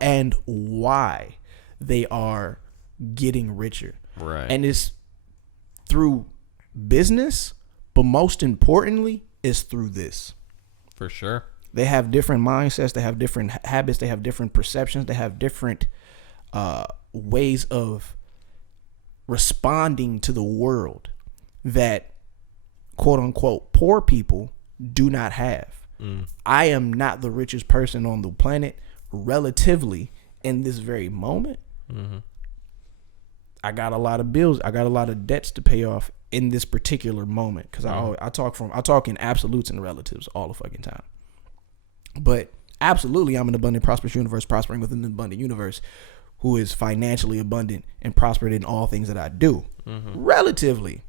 and why they are getting richer. Right. And it's through business, but most importantly, it's through this. For sure. They have different mindsets. They have different habits. They have different perceptions. They have different ways of responding to the world that, quote unquote, poor people do not have. I am not the richest person on the planet relatively in this very moment. I got a lot of bills. I got a lot of debts to pay off in this particular moment, because I talk in absolutes and relatives all the fucking time. But absolutely, I'm an abundant, prosperous universe, prospering within an abundant universe, who is financially abundant and prospered in all things that I do. Relatively,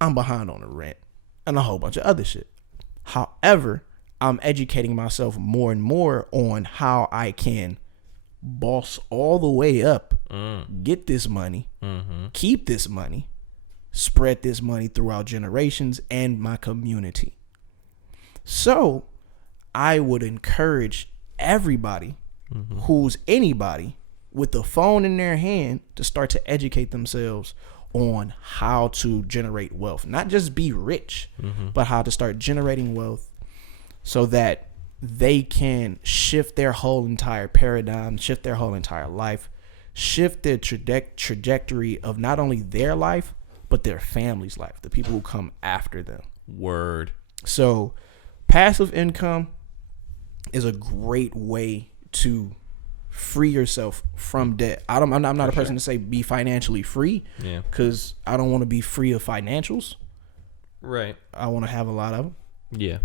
I'm behind on the rent and a whole bunch of other shit. However, I'm educating myself more and more on how I can boss all the way up, get this money, keep this money, spread this money throughout generations and my community. So I would encourage everybody who's anybody with the phone in their hand to start to educate themselves on how to generate wealth. Not just be rich, but how to start generating wealth so that they can shift their whole entire paradigm, shift their whole entire life, shift their trajectory of not only their life, but their family's life, the people who come after them. Word. So passive income is a great way to free yourself from debt. I'm not a person to say be financially free, because I don't want to be free of financials. Right. I want to have a lot of them. Yeah.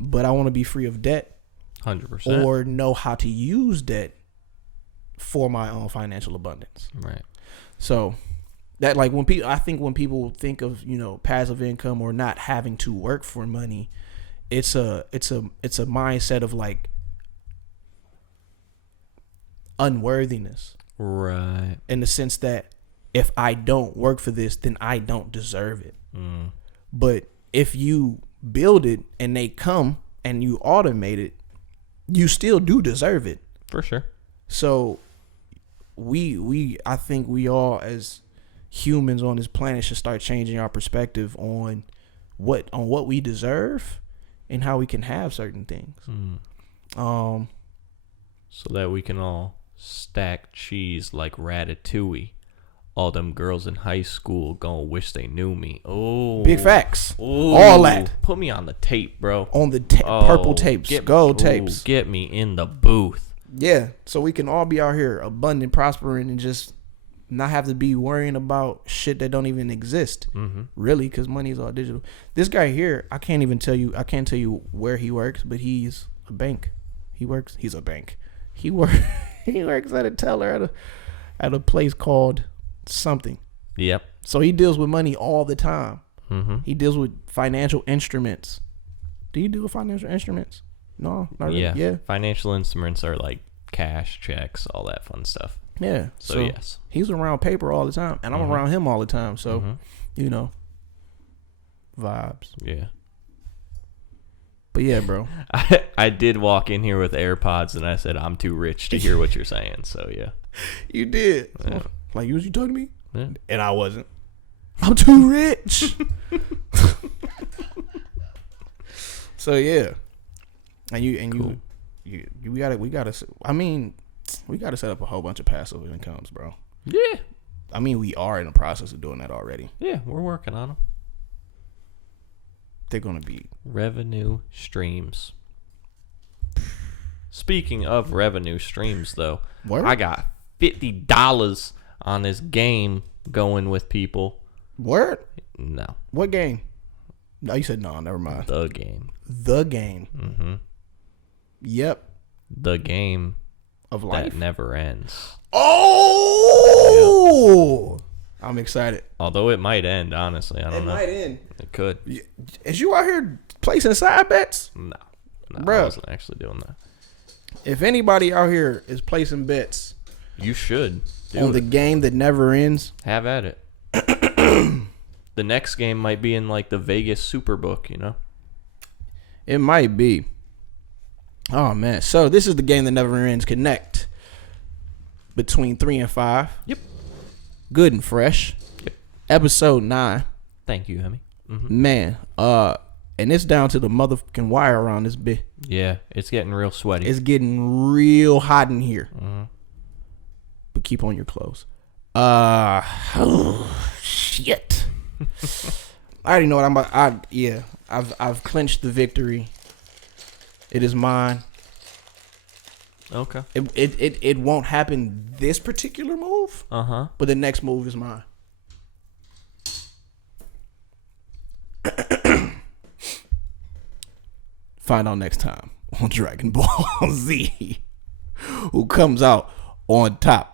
But I want to be free of debt. 100%. Or know how to use debt for my own financial abundance. Right. So that, like, when people think of, passive income or not having to work for money, it's a mindset of like unworthiness. Right. In the sense that if I don't work for this, then I don't deserve it. But if you build it and they come and you automate it, you still do deserve it. For sure. So I think we all as humans on this planet should start changing our perspective on what we deserve and how we can have certain things. So that we can all stack cheese like Ratatouille. All them girls in high school gonna wish they knew me. Oh, big facts. Ooh. All that. Put me on the tape, bro. On the purple tapes, gold tapes. Get me in the booth. Yeah, so we can all be out here abundant, prospering, and just not have to be worrying about shit that don't even exist, really, because money is all digital. This guy here, I can't tell you where he works, but he's a bank. He's a bank. He works at a teller at a place called something. Yep. So he deals with money all the time. He deals with financial instruments. Do you deal with financial instruments? No, not really. Yeah. Financial instruments are like cash, checks, all that fun stuff. Yeah. So yes. He's around paper all the time, and I'm around him all the time. So, vibes. Yeah. But yeah, bro. I did walk in here with AirPods, and I said, I'm too rich to hear what you're saying. So, yeah. You did. Yeah. Like, you talking to me? Yeah. And I wasn't. I'm too rich. So, yeah. And cool. we gotta set up a whole bunch of passive incomes, bro. Yeah. I mean, we are in the process of doing that already. Yeah, we're working on them. They're gonna be revenue streams. Speaking of revenue streams, though, Word? I got $50 on this game going with people. Word? No. What game? No, you said no. Never mind. The game. The game. Mm-hmm. Yep. The game of life that never ends. Oh, yep. I'm excited. Although it might end, honestly, I don't know. It might end. It could. Is you out here placing side bets? No, Bruh. I wasn't actually doing that. If anybody out here is placing bets, you should on the game that never ends. Have at it. The next game might be in like the Vegas Superbook, you know? It might be. Oh, man. So this is the game that never ends. Connect between 3 and 5. Yep. Good and fresh. Yep. Episode 9. Thank you, Hemi. Mm-hmm. Man, and it's down to the motherfucking wire around this bit. Yeah, it's getting real sweaty. It's getting real hot in here. Mm-hmm. But keep on your clothes. Oh, shit. I already know what I'm about. I've clinched the victory. It is mine. Okay. It won't happen this particular move. Uh-huh. But the next move is mine. Find out next time on Dragon Ball Z. Who comes out on top?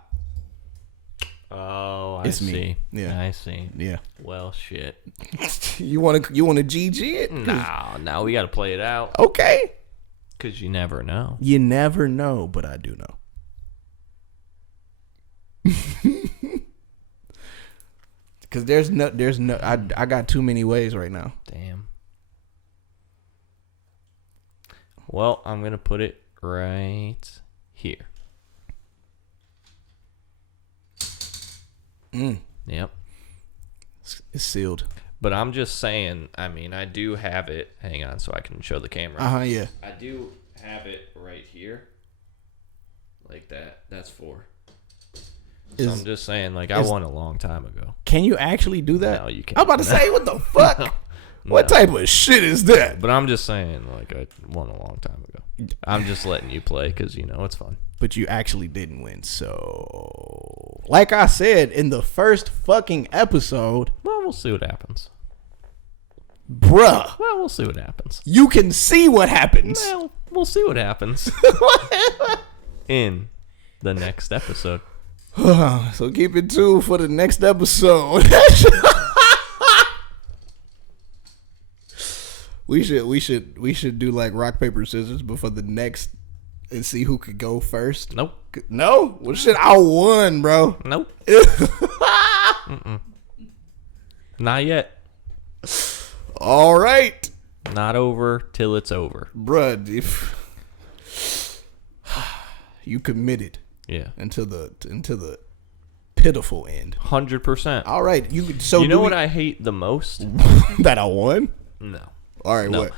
Oh, It's I see. me. Yeah. I see. Yeah. Well, shit. You want to GG it? No, we got to play it out. Okay. Because you never know. You never know, but I do know. Because there's no. I got too many ways right now. Damn. Well, I'm going to put it right here. Yep. It's sealed. But I'm just saying, I mean, I do have it. Hang on so I can show the camera. Yeah. I do have it right here. Like that. That's 4. So I'm just saying, like, I won a long time ago. Can you actually do that? No, you can't. I'm about to say, what the fuck? No. What type of shit is that? But I'm just saying, like, I won a long time ago. I'm just letting you play because, you know, it's fun. But you actually didn't win. So, like I said in the first fucking episode. Well, we'll see what happens. Bruh. Well, we'll see what happens. You can see what happens. Well, we'll see what happens. In the next episode. So keep it tuned for the next episode. We should do like rock, paper, scissors before the next and see who could go first. Nope. No? Well, shit, I won, bro. Nope. Not yet. All right. Not over till it's over. Bruh, if you committed. Yeah. Until the pitiful end. 100%. All right. You know what I hate the most? That I won? No. All right, no.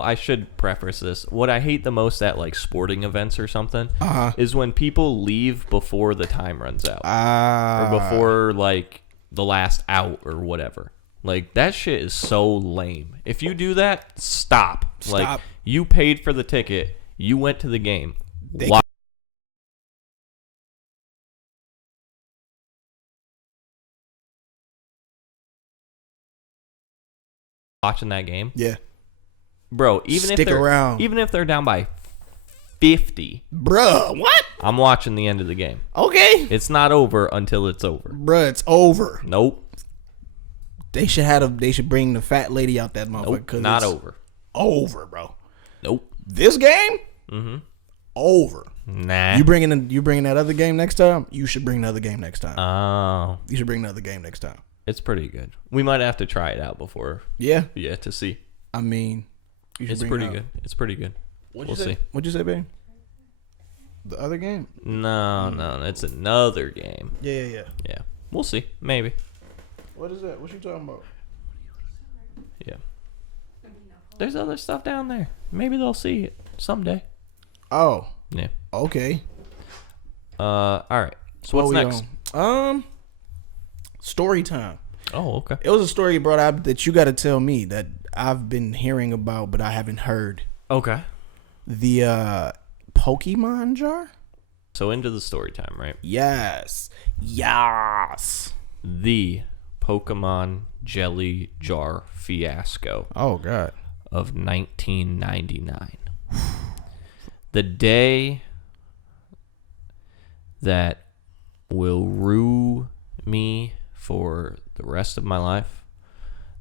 I should preface this. What I hate the most at like sporting events or something is when people leave before the time runs out. Or before like the last out or whatever. Like that shit is so lame. If you do that, stop. Like you paid for the ticket, you went to the game. Why watching that game. Yeah. Bro, even if they're down by 50. Bruh, what? I'm watching the end of the game. Okay. It's not over until it's over. Bruh, it's over. Nope. They should bring the fat lady out that motherfucker. Nope, not over. Over, bro. Nope. This game? Mm-hmm. Over. Nah. You bringing that other game next time? You should bring another game next time. Oh. You should bring another game next time. It's pretty good. We might have to try it out before. Yeah. Yeah, to see. I mean, it's pretty good. It's pretty good. We'll see. What'd you say, babe? The other game? No. It's another game. Yeah. Yeah. We'll see. Maybe. What is that? What you talking about? Yeah. There's other stuff down there. Maybe they'll see it someday. Oh. Yeah. Okay. All right. So what's next? Story time. Oh, okay. It was a story you brought up that you got to tell me that I've been hearing about, but I haven't heard. Okay. The Pokemon jar? So into the story time, right? Yes. The Pokemon Jelly Jar fiasco. Oh, God. Of 1999. The day that will rue me for the rest of my life,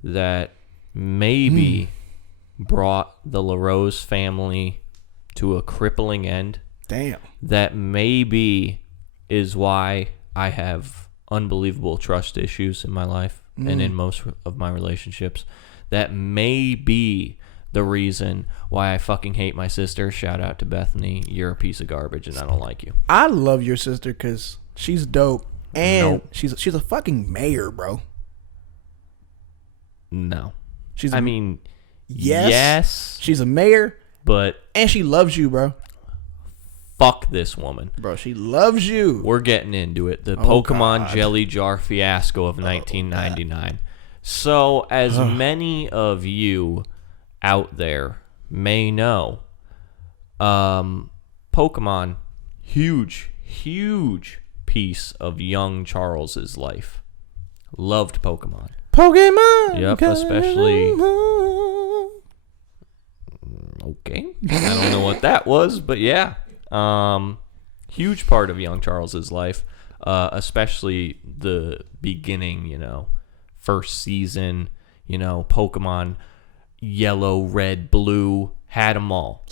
that maybe brought the LaRose family to a crippling end. Damn. That maybe is why I have unbelievable trust issues in my life and in most of my relationships. That may be the reason why I fucking hate my sister. Shout out to Bethany. You're a piece of garbage and I don't like you. I love your sister because she's dope. And she's a fucking mayor, bro. No. Yes. Yes. She's a mayor. But. And she loves you, bro. Fuck this woman. Bro, she loves you. We're getting into it. The Pokemon Jelly Jar fiasco of 1999. So, as many of you out there may know, Pokemon, huge piece of young Charles's life. Loved Pokemon. Yep, especially. Okay, I don't know what that was, but yeah, huge part of young Charles's life, especially the beginning. First season. Pokemon Yellow, Red, Blue, had them all.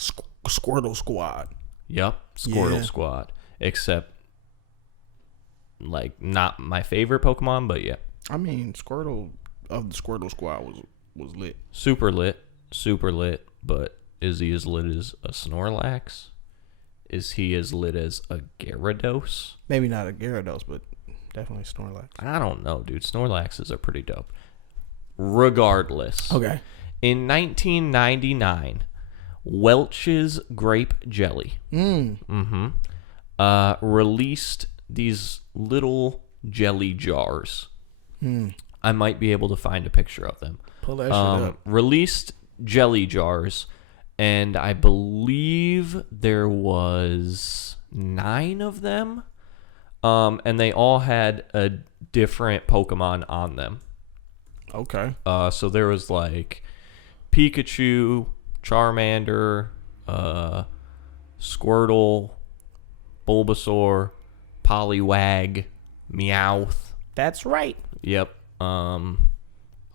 Squirtle Squad. Yep, Squirtle Squad. Except, not my favorite Pokemon, but yeah. I mean, Squirtle of the Squirtle Squad was lit. Super lit, but is he as lit as a Snorlax? Is he as lit as a Gyarados? Maybe not a Gyarados, but definitely Snorlax. I don't know, dude. Snorlaxes are pretty dope. Regardless. Okay. In 1999, Welch's Grape Jelly released these little jelly jars. I might be able to find a picture of them. Pull that shit up. Released jelly jars, and I believe there was 9 of them, and they all had a different Pokemon on them. Okay. So there was Pikachu, Charmander, Squirtle, Bulbasaur, Poliwag, Meowth. That's right. Yep. I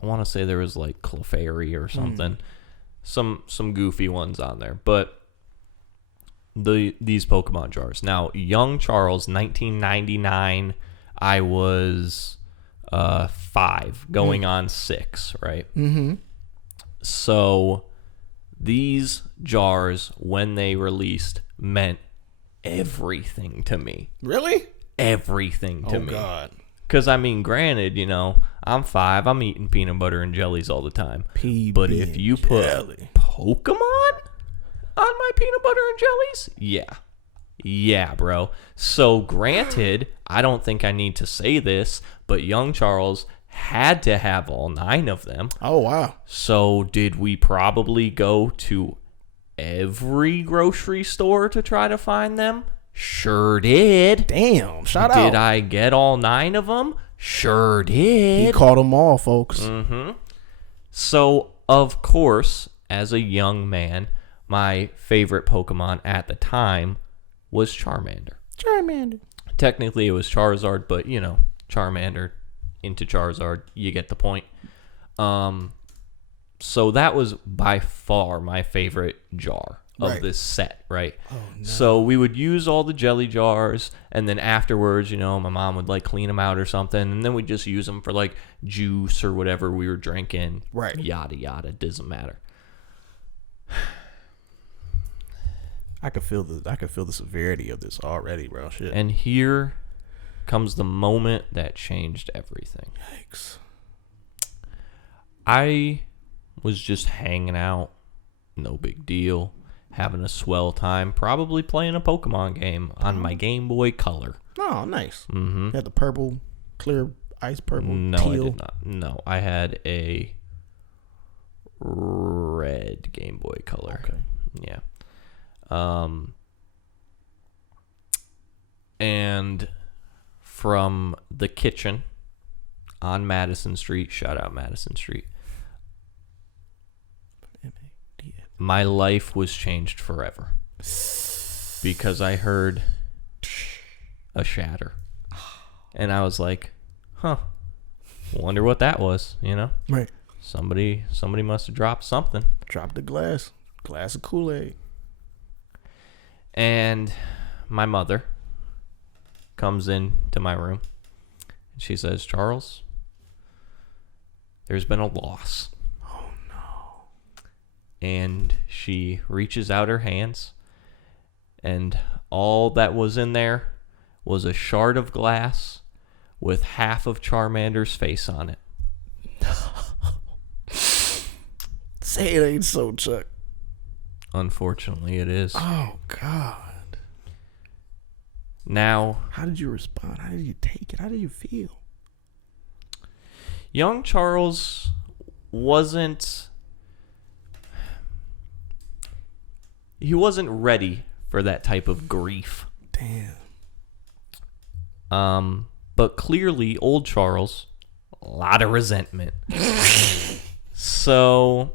want to say there was Clefairy or something. Some goofy ones on there. But these Pokemon jars. Now, young Charles, 1999, I was 5, going on 6, right? Mm-hmm. So these jars, when they released, meant everything to me. Really? Everything to me. Oh, God. Because, granted, I'm 5. I'm eating peanut butter and jellies all the time. But if you put Pokemon on my peanut butter and jellies, yeah, bro. So, granted, I don't think I need to say this, but young Charles had to have all 9 of them. Oh, wow. So, did we probably go to every grocery store to try to find them? Sure did. Damn, shout out. Did I get all 9 of them? Sure did. He caught them all, folks. Mm-hmm. So of course, as a young man, my favorite Pokemon at the time was Charmander. Technically, it was Charizard, but, Charmander into Charizard, you get the point. So that was by far my favorite jar of this set, right? Oh, no. So we would use all the jelly jars, and then afterwards, my mom would, clean them out or something, and then we'd just use them for, juice or whatever we were drinking. Right. Yada, yada. Doesn't matter. I could feel the severity of this already, bro. Shit. And here comes the moment that changed everything. Yikes. I was just hanging out, no big deal, having a swell time, probably playing a Pokemon game on my Game Boy Color. Oh, nice. Mm-hmm. You had the purple, clear, ice purple, No, teal. I did not. No, I had a red Game Boy Color. Okay. Yeah. And from the kitchen on Madison Street, shout out Madison Street, my life was changed forever because I heard a shatter. And I was like, wonder what that was, Right. Somebody must have dropped something. Dropped the glass of Kool-Aid. And my mother comes into my room and she says, Charles, there's been a loss. Oh, no. And she reaches out her hands, and all that was in there was a shard of glass with half of Charmander's face on it. Say it ain't so, Chuck. Unfortunately, it is. Oh, God. Now, how did you respond? How did you take it? How did you feel? Young Charles wasn't ready for that type of grief. Damn. But clearly, old Charles, a lot of resentment. So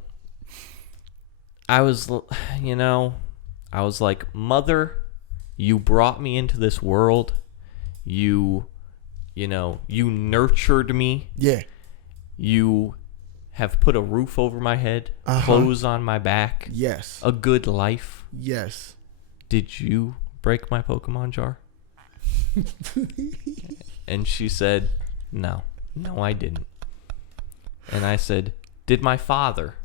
I was like, Mother, you brought me into this world. You nurtured me. Yeah. You have put a roof over my head, clothes on my back. Yes. A good life. Yes. Did you break my Pokemon jar? And she said, no, I didn't. And I said, did my father,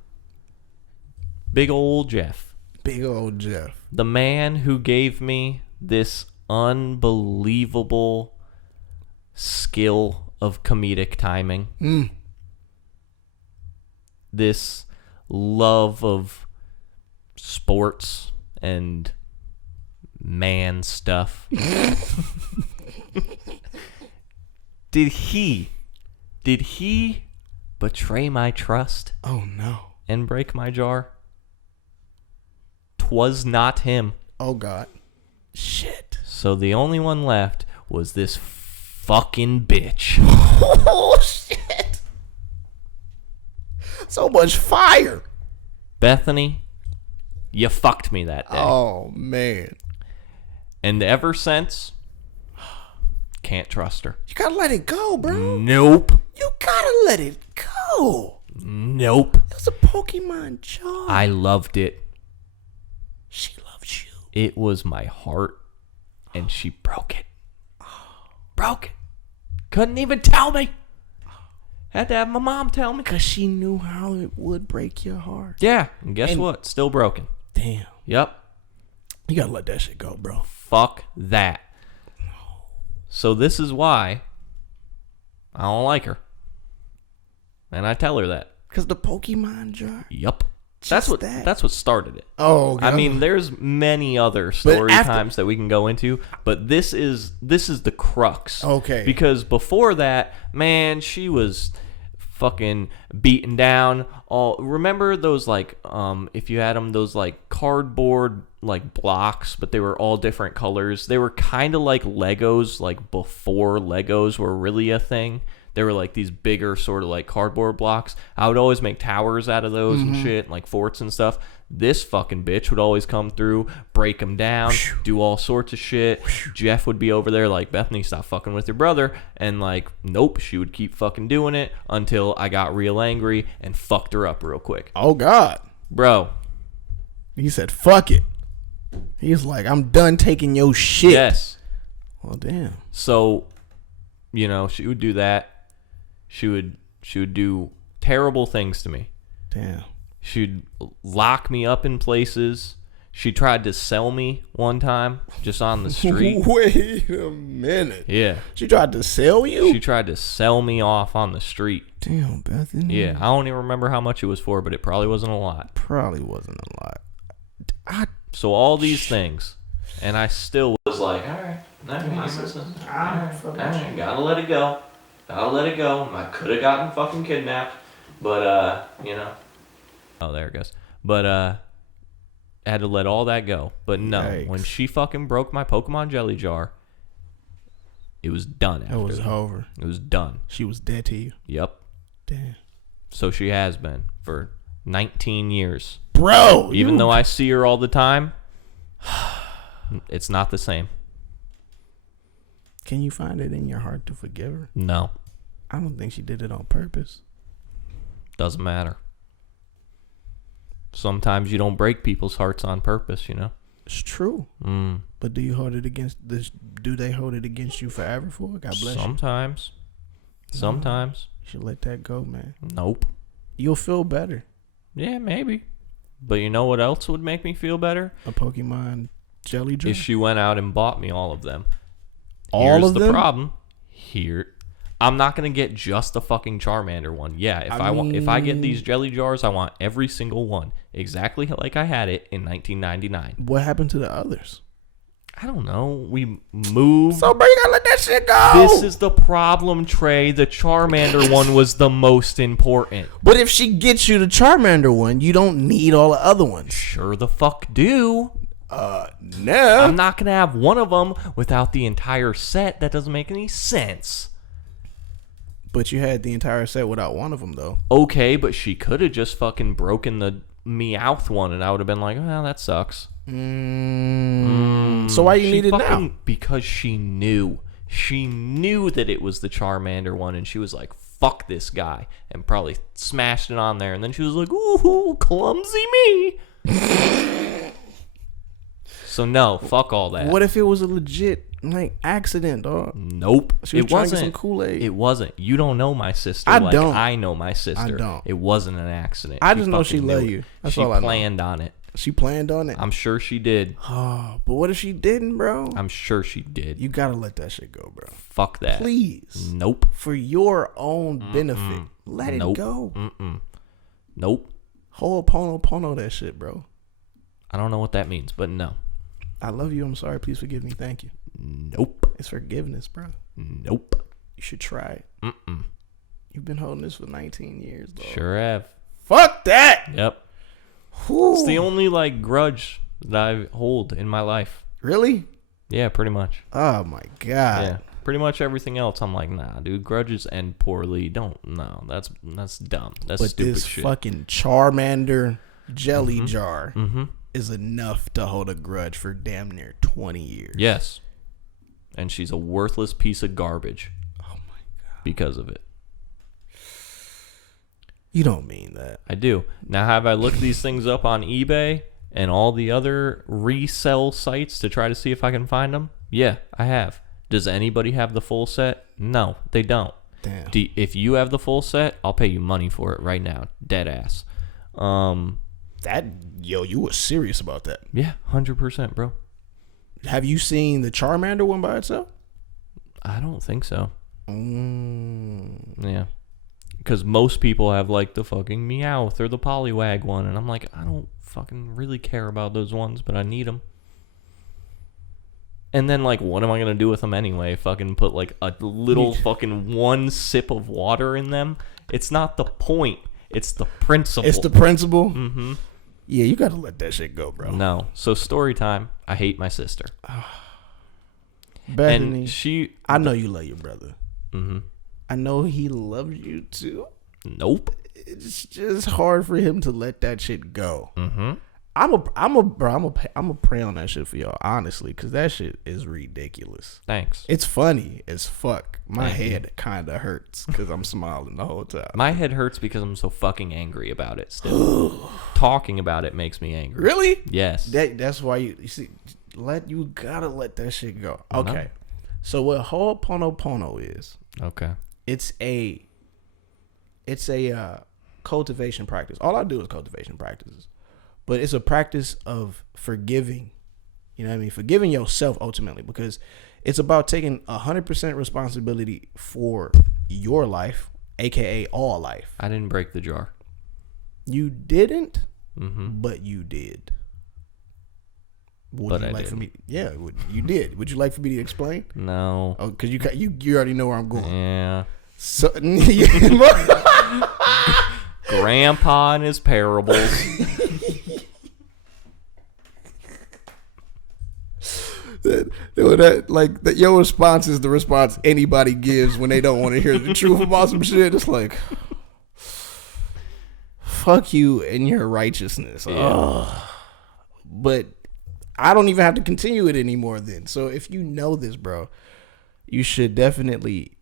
Big old Jeff, the man who gave me this unbelievable skill of comedic timing, this love of sports and man stuff, did he betray my trust? Oh no. And break my jar? 'Twas not him. Oh God. Shit. So the only one left was this fucking bitch. Oh shit. So much fire. Bethany, you fucked me that day. Oh man. And ever since, can't trust her. You gotta let it go, bro. Nope. You gotta let it go. Nope. It was a Pokemon jar. I loved it. She loves you. It was my heart, and she broke it. Broke it. Couldn't even tell me. Had to have my mom tell me. Because she knew how it would break your heart. Yeah. And guess what? Still broken. Damn. Yep. You gotta let that shit go, bro. Fuck that. So this is why I don't like her. And I tell her that. Because the Pokemon jar? Yup. That's what started it. Oh, God. I mean, there's many other story times that we can go into, but this is the crux. Okay. Because before that, man, she was fucking beaten down. Remember those if you had them, those cardboard blocks, but they were all different colors. They were kind of like Legos, before Legos were really a thing. They were like these bigger sort of like cardboard blocks. I would always make towers out of those and shit, like forts and stuff. This fucking bitch would always come through, break them down, do all sorts of shit. Jeff would be over there like, Bethany, stop fucking with your brother. And like, nope, she would keep fucking doing it until I got real angry and fucked her up real quick. Oh, God. Bro. He said, fuck it. He was like, I'm done taking your shit. Yes. Well, damn. So, you know, she would do that. She would do terrible things to me. Damn. She'd lock me up in places. She tried to sell me one time just on the street. Wait a minute. Yeah. She tried to sell you? She tried to sell me off on the street. Damn, Bethany. Yeah. I don't even remember how much it was for, but it probably wasn't a lot. Probably wasn't a lot. So all these things. And I still was like, all right, gotta let it go. Gotta let it go. I could have gotten fucking kidnapped, but, you know. Oh, there it goes. But, I had to let all that go. But no, Yikes. When she fucking broke my Pokemon jelly jar, it was done after. It was over. It was done. She was dead to you. Yep. Damn. So she has been for 19 years. Bro! Even though I see her all the time, it's not the same. Can you find it in your heart to forgive her? No. I don't think she did it on purpose. Doesn't matter. Sometimes you don't break people's hearts on purpose, you know? It's true. But do you hold it against this? Do they hold it against you forever for it? God bless Sometimes. you. Sometimes. You should let that go, man. Nope. You'll feel better. Yeah, maybe. But you know what else would make me feel better? A Pokemon jelly jar? If she went out and bought me all of them. All Here's of the them? problem. I'm not gonna get just the fucking Charmander one. Yeah, if I get these jelly jars, I want every single one exactly like I had it in 1999. What happened to the others? I don't know. We moved. So, bro, you gotta let that shit go. This is the problem, Trey. The Charmander one was the most important. But if she gets you the Charmander one, you don't need all the other ones. Sure the fuck do. No. I'm not gonna have one of them without the entire set. That doesn't make any sense. But you had the entire set without one of them, though. Okay, but she could have just fucking broken the Meowth one, and I would have been like, well, that sucks. So why you need it now? Because she knew. She knew that it was the Charmander one, and she was like, fuck this guy, and probably smashed it on there, and then she was like, ooh, clumsy me. So no, fuck all that. What if it was a legit accident, dog? Nope. She was trying to get some Kool-Aid. It wasn't. You don't know my sister. I don't. I know my sister. I don't. It wasn't an accident. I just know she loved you. That's all I know. She planned on it. She planned on it? I'm sure she did. Oh, but what if she didn't, bro? I'm sure she did. You gotta let that shit go, bro. Fuck that. Please. Nope. For your own benefit. Let it go. Nope. Ho'oponopono that shit, bro. I don't know what that means, but no. I love you. I'm sorry. Please forgive me. Thank you. Nope. It's forgiveness, bro. Nope. You should try it. You've been holding this for 19 years, though. Sure have. Fuck that. Yep. Whew. It's the only grudge that I hold in my life. Really? Yeah, pretty much. Oh my god. Yeah. Pretty much everything else, I'm like, nah, dude. Grudges end poorly. That's dumb. That's but stupid this shit. Fucking Charmander jelly jar is enough to hold a grudge for damn near 20 years. Yes. And she's a worthless piece of garbage. Oh my god. Because of it. You don't mean that. I do. Now, have I looked these things up on eBay and all the other resell sites to try to see if I can find them? Yeah, I have. Does anybody have the full set? No, they don't. Damn. If you have the full set, I'll pay you money for it right now. Dead ass. You were serious about that. Yeah, 100%, bro. Have you seen the Charmander one by itself? I don't think so. Yeah. Because most people have the fucking Meowth or the Poliwag one. And I'm like, I don't fucking really care about those ones, but I need them. And then, what am I going to do with them anyway? Fucking put, a little fucking one sip of water in them? It's not the point. It's the principle. It's the principle? Mm-hmm. Yeah, you got to let that shit go, bro. No. So, story time. I hate my sister. Bethany, and I know you love your brother. Mm-hmm. I know he loves you too. Nope. It's just hard for him to let that shit go. Mm-hmm. I'm a pray on that shit for y'all, honestly, because that shit is ridiculous. Thanks. It's funny as fuck. My head kind of hurts because I'm smiling the whole time. My head hurts because I'm so fucking angry about it still. Talking about it makes me angry. Really? Yes. That's why you see, you gotta let that shit go. Okay. So what Ho'oponopono is? Okay. It's a cultivation practice. All I do is cultivation practices. But it's a practice of forgiving, you know what I mean? Forgiving yourself ultimately, because it's about taking 100% responsibility for your life, aka all life. I didn't break the jar. You didn't, mm-hmm. but you did. But I did. For me? Yeah, you did. Would you like for me to explain? No. Oh, because you already know where I'm going. Yeah. So, Grandpa and his parables. Your response is the response anybody gives when they don't want to hear the truth about some shit. It's like, fuck you and your righteousness. Yeah. But I don't even have to continue it anymore then. So if you know this, bro, you should definitely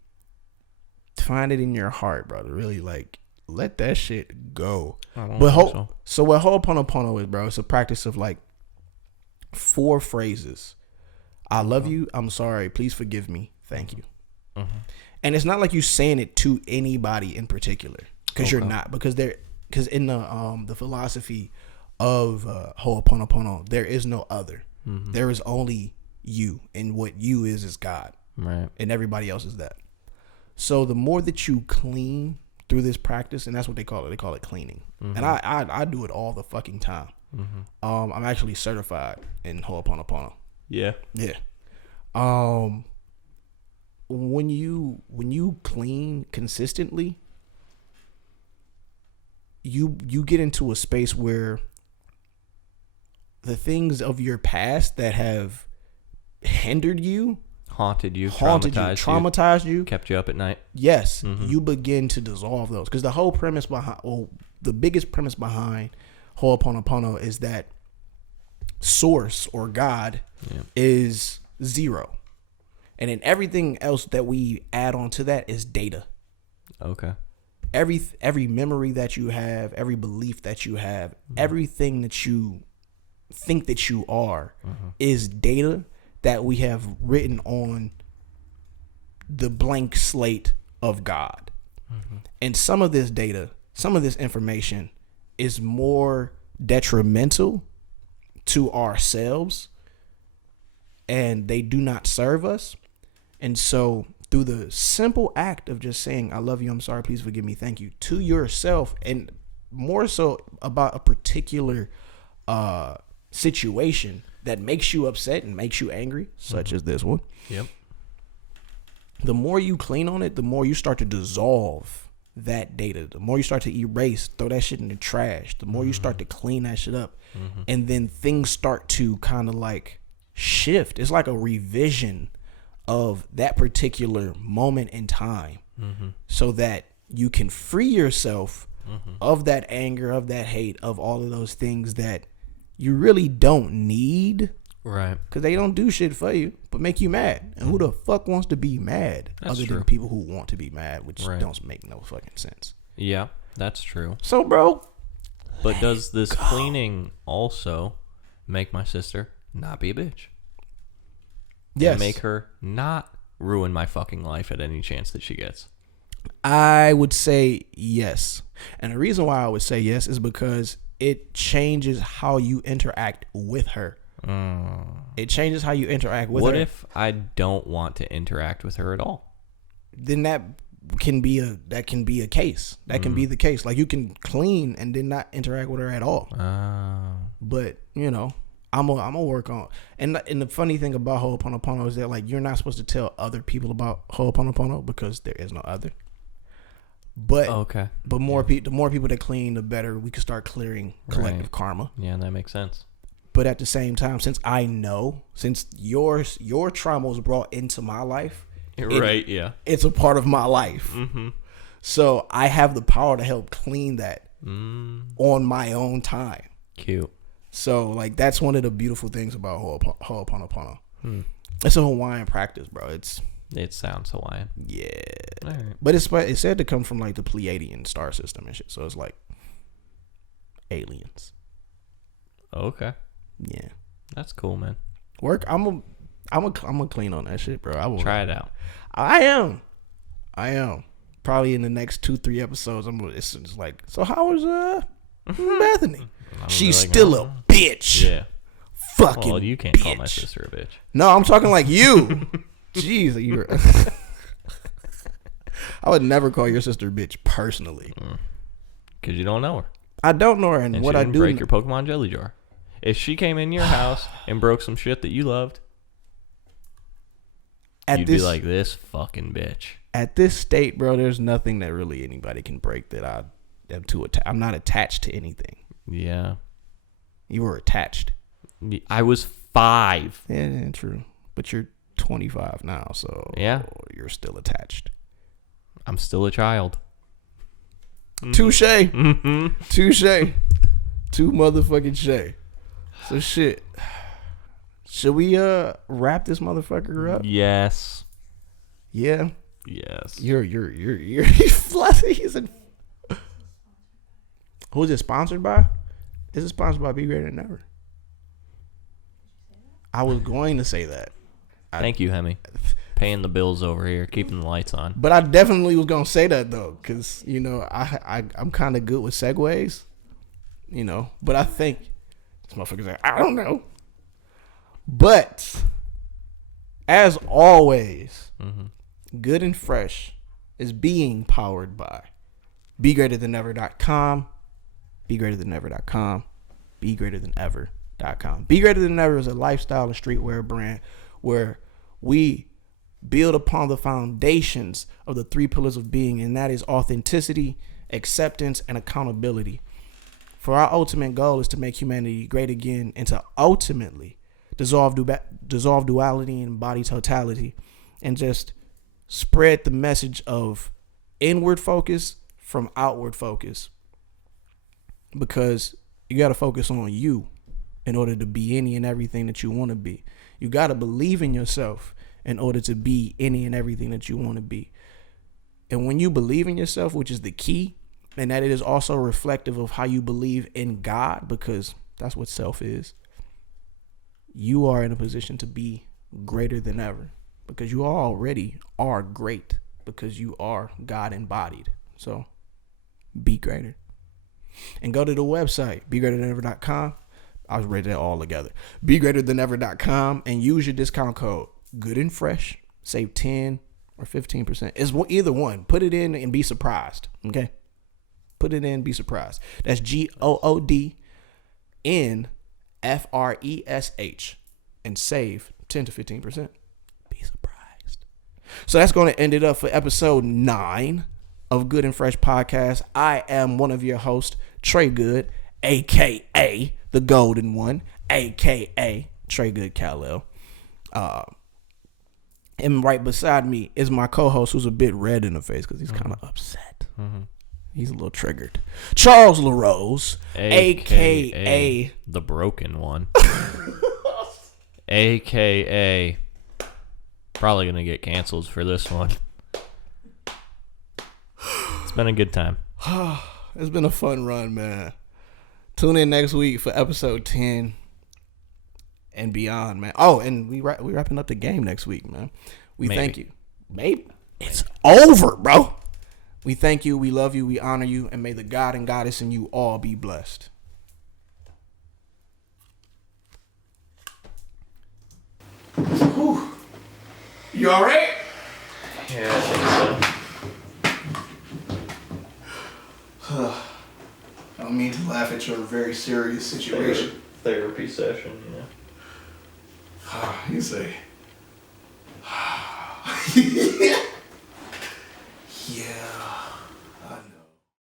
find it in your heart, bro, to really let that shit go. So what Ho'oponopono is, bro, it's a practice of 4 phrases. I love you. I'm sorry. Please forgive me. Thank you. Mm-hmm. And it's not like you saying it to anybody in particular, because you're not. Because in the philosophy of Ho'oponopono, there is no other. Mm-hmm. There is only you, and what you is God. Right. And everybody else is that. So the more that you clean through this practice, and that's what they call it. They call it cleaning. Mm-hmm. And I do it all the fucking time. Mm-hmm. I'm actually certified in Ho'oponopono. Yeah. Yeah. When you clean consistently, you get into a space where the things of your past that have hindered you, haunted you, traumatized you, kept you up at night. Yes, you begin to dissolve those, because the biggest premise behind Ho'oponopono is that source or God is 0, and then everything else that we add on to that is data. Okay. Every memory that you have, every belief that you have, everything that you think that you are is data that we have written on the blank slate of God. And some of this data, some of this information is more detrimental to ourselves, and they do not serve us. And so through the simple act of just saying, I love you, I'm sorry, please forgive me, thank you, to yourself, and more so about a particular situation that makes you upset and makes you angry, such as this one. Yep. The more you clean on it, the more you start to dissolve that data. The more you start to erase, throw that shit in the trash. The more you start to clean that shit up. And then things start to kind of shift. It's like a revision of that particular moment in time, so that you can free yourself of that anger, of that hate, of all of those things that you really don't need, right? Because they don't do shit for you but make you mad. And who the fuck wants to be mad? That's other true. than people who want to be mad, which don't make no fucking sense. Yeah, that's true. So, bro, but does this cleaning also make my sister not be a bitch? Yes. And make her not ruin my fucking life at any chance that she gets? I would say yes. And the reason why I would say yes is because it changes how you interact with her. It changes how you interact with her. What if I don't want to interact with her at all? Then that can be a case. That can be the case. You can clean and then not interact with her at all. But I'm gonna work on. And the funny thing about Ho'oponopono is that you're not supposed to tell other people about Ho'oponopono because there is no other. But okay. But the more people that clean, the better we can start clearing collective karma. Yeah, that makes sense. But at the same time, since your trauma was brought into my life, Right, yeah. It's a part of my life. Mm-hmm. So I have the power to help clean that on my own time. Cute. So, like, that's one of the beautiful things about Ho'oponopono. It's a Hawaiian practice, bro. It sounds Hawaiian. Yeah. All right. But it's said to come from, like, the Pleiadian star system and shit. So it's like aliens. Okay. Yeah. That's cool, man. I'm a clean on that shit, bro. I will try it out. I am. Probably in the next 2-3 episodes, it's just like, so how was Bethany? She's like, still a bitch. Yeah. Fucking well, you can't bitch. call my sister a bitch. No, I'm talking like you. Jeez, you're. I would never call your sister a bitch personally. Because you don't know her. I don't know her, and what she I didn't do break your Pokemon jelly jar. If she came in your house and broke some shit that you loved, you'd be like, this fucking bitch. At this state, bro, there's nothing that really anybody can break that I am too attached. I'm not attached to anything. Yeah. You were attached. I was 5. Yeah, true. But you're 25 now, so yeah, you're still attached. I'm still a child. Touche. Touche. Too motherfucking shay. So shit. Should we wrap this motherfucker up? Yes. Yeah. Yes. You're he's in. Who's it sponsored by? Is it sponsored by Be Greater Than Ever? I was going to say that. Thank you, Hemi. Paying the bills over here, keeping the lights on. But I definitely was gonna say that though, because you know I'm kind of good with segues, you know. But I think this motherfucker's like, I don't know. But as always, Good and Fresh is being powered by BeGreaterThanEver.com, BeGreaterThanEver.com, BeGreaterThanEver.com. Be Greater Than Ever is a lifestyle and streetwear brand where we build upon the foundations of the 3 pillars of being, and that is authenticity, acceptance, and accountability. For our ultimate goal is to make humanity great again and to ultimately dissolve duality and body totality and just spread the message of inward focus from outward focus, because you got to focus on you in order to be any and everything that you want to be. You got to believe in yourself in order to be any and everything that you want to be. And when you believe in yourself, which is the key, and that it is also reflective of how you believe in God, because that's what self is, you are in a position to be greater than ever, because you already are great, because you are God embodied. So be greater. And go to the website, BeGreaterThanEver.com. I was ready that all together. BeGreaterThanEver.com and use your discount code Good and Fresh. Save 10 or 15%. It's either one. Put it in and be surprised. Okay? Put it in, be surprised. That's GOODNFRESH and save 10 to 15%. Be surprised. So that's going to end it up for episode 9 of Good and Fresh Podcast. I am one of your hosts, Trey Good, aka the Golden One, aka Trey Good Kal-El. And right beside me is my co-host, who's a bit red in the face because he's kind of upset. He's a little triggered. Charles LaRose, aka the Broken One, aka probably gonna get canceled for this one. It's been a good time. It's been a fun run, man. Tune in next week for episode 10 and beyond, man. Oh, and we wrapping up the game next week, man. We thank you. Maybe. It's over, bro. We thank you. We love you. We honor you. And may the God and Goddess in you all be blessed. Whew. You all right? Yeah, I think so. I don't mean to laugh at your very serious situation. Therapy session, You say.